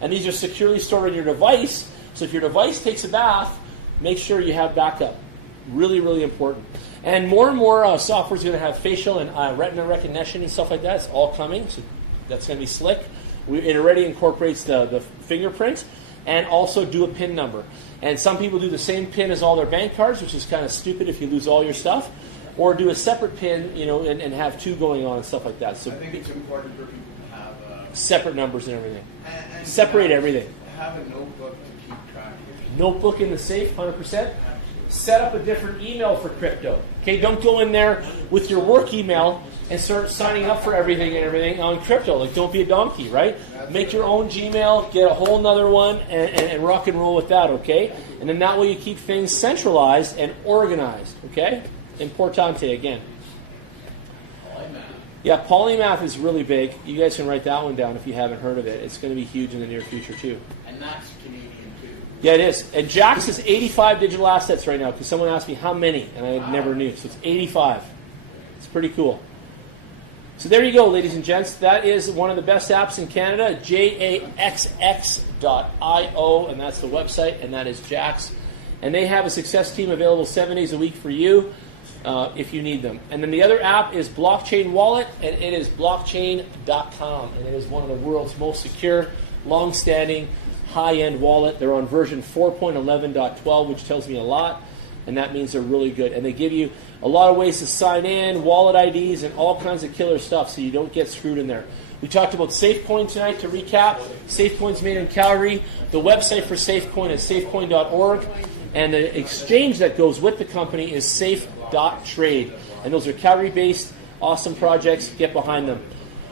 And these are securely stored on your device. So if your device takes a bath, make sure you have backup. Really, really important. And more software is going to have facial and retina recognition and stuff like that. It's all coming. So that's going to be slick. It already incorporates the fingerprint and also do a PIN number. And some people do the same PIN as all their bank cards, which is kind of stupid if you lose all your stuff, or do a separate PIN, and have two going on and stuff like that. So I think it's important for people to have separate numbers and everything. and Separate everything. Have a notebook to keep track of. Notebook in the safe, 100%. Set up a different email for crypto. Okay, don't go in there with your work email and start signing up for everything on crypto. Like, don't be a donkey, right? Make your own Gmail, get a whole nother one, and rock and roll with that, okay? And then that way you keep things centralized and organized, okay? Importante again. Polymath. Yeah, polymath is really big. You guys can write that one down if you haven't heard of it. It's going to be huge in the near future too. And that's Canadian too. Yeah, it is. And Jax is 85 digital assets right now because someone asked me how many, and I never knew. So it's 85. It's pretty cool. So there you go, ladies and gents. That is one of the best apps in Canada, jaxx.io, and that's the website, and that is Jax. And they have a success team available 7 days a week for you if you need them. And then the other app is Blockchain Wallet, and it is blockchain.com, and it is one of the world's most secure, long-standing, high-end wallet. They're on version 4.11.12, which tells me a lot, and that means they're really good. And they give you a lot of ways to sign in, wallet IDs, and all kinds of killer stuff so you don't get screwed in there. We talked about SafeCoin tonight to recap. SafeCoin's made in Calgary. The website for SafeCoin is safecoin.org, and the exchange that goes with the company is safe.trade. And those are Calgary-based, awesome projects. Get behind them.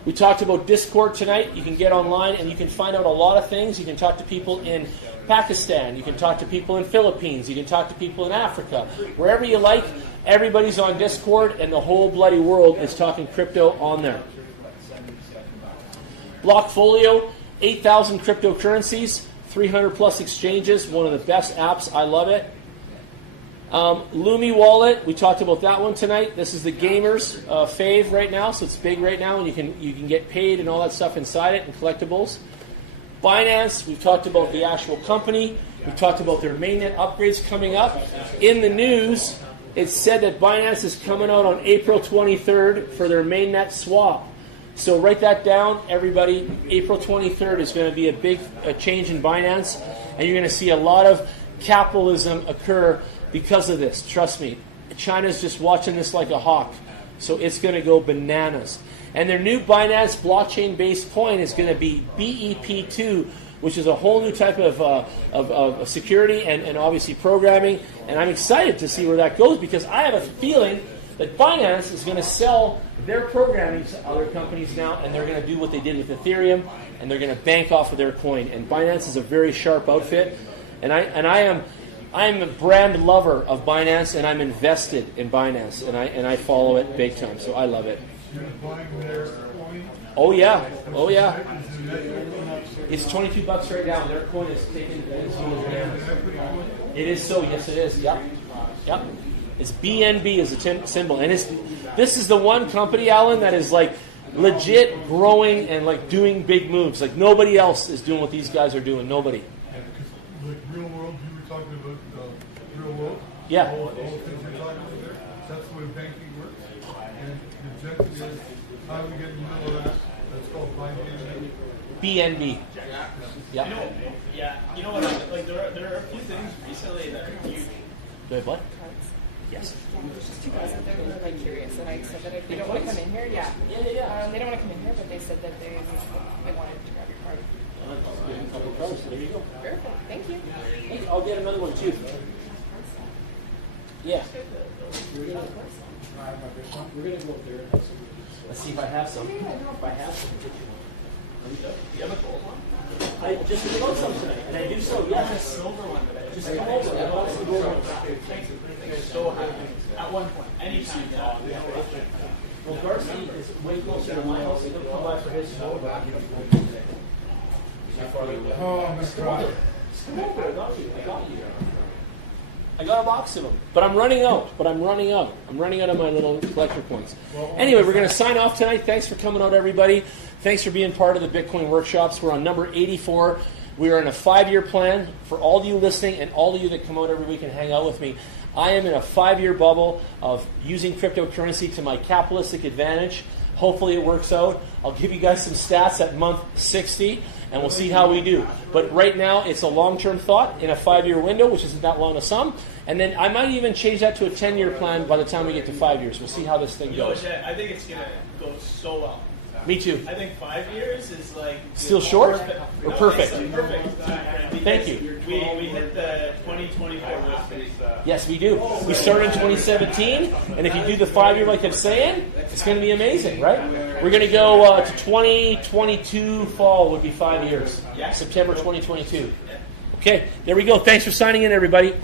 We talked about Discord tonight. You can get online and you can find out a lot of things. You can talk to people in Pakistan. You can talk to people in Philippines. You can talk to people in Africa. Wherever you like, everybody's on Discord, and the whole bloody world is talking crypto on there. Blockfolio, 8,000 cryptocurrencies, 300 plus exchanges, one of the best apps. I love it. Lumi Wallet, we talked about that one tonight. This is the gamers' fave right now, so it's big right now, and you can get paid and all that stuff inside it and collectibles. Binance, we've talked about the actual company. We've talked about their mainnet upgrades coming up. In the news, it's said that Binance is coming out on April 23rd for their mainnet swap. So write that down, everybody. April 23rd is going to be a big change in Binance, and you're going to see a lot of capitalism occur because of this. Trust me. China's just watching this like a hawk. So it's going to go bananas. And their new Binance blockchain-based coin is going to be BEP2, which is a whole new type of security and obviously programming. And I'm excited to see where that goes because I have a feeling that Binance is going to sell their programming to other companies now, and they're going to do what they did with Ethereum, and they're going to bank off of their coin. And Binance is a very sharp outfit, and I am a brand lover of Binance, and I'm invested in Binance, and I follow it big time, so I love it. Oh yeah. It's $22 right now. Their coin is taken. It is so. Yes, it is. Yep. It's BNB as a symbol, and this is the one company, Alan, that is like legit growing and like doing big moves. Like nobody else is doing what these guys are doing. Nobody. Like real world, you were talking about real world. Yeah. All the things you're talking about there. That's the way banking works. And the objective is how do we get in the middle of that? That's called BNB. Yeah. You know what? Like there are a few things recently that are huge. Do I have what? Yes. There's just two guys out there who are like curious, and I said that if they don't want to come in here, they don't want to come in here, but they said that they wanted to grab your card. There you go. Perfect. Thank you. I'll get another one too. Yeah. We're gonna go up there. Let's see if I have some. If I have some, do you have a gold one? I just wrote some tonight, and I do so. Yes, a silver one. Just come over. I bought some gold ones. So happy. At one point, anytime. Well, Darcy is way closer to my house. He'll come by for his snow. Oh, I'm going to cry. Come over. I got you. I got a box of them. But I'm running out. I'm running out of my little collector points. Anyway, we're going to sign off tonight. Thanks for coming out, everybody. Thanks for being part of the Bitcoin Workshops. We're on number 84. We are in a 5-year plan. For all of you listening and all of you that come out every week and hang out with me, I am in a 5-year bubble of using cryptocurrency to my capitalistic advantage, Hopefully it works out. I'll give you guys some stats at month 60, and we'll see how we do. But right now, it's a long-term thought in a 5-year window, which isn't that long a sum. And then I might even change that to a 10-year plan by the time we get to 5 years. We'll see how this thing goes. I think it's going to go so well. Me too. I think 5 years is like... Still short or perfect? It's perfect. Thank you. We hit the 2024 list. Yes, we do. We started in 2017, and if you do the 5-year like I'm saying, it's going to be amazing, right? We're going to go to 2022 fall would be 5 years. September 2022. Okay, there we go. Thanks for signing in, everybody.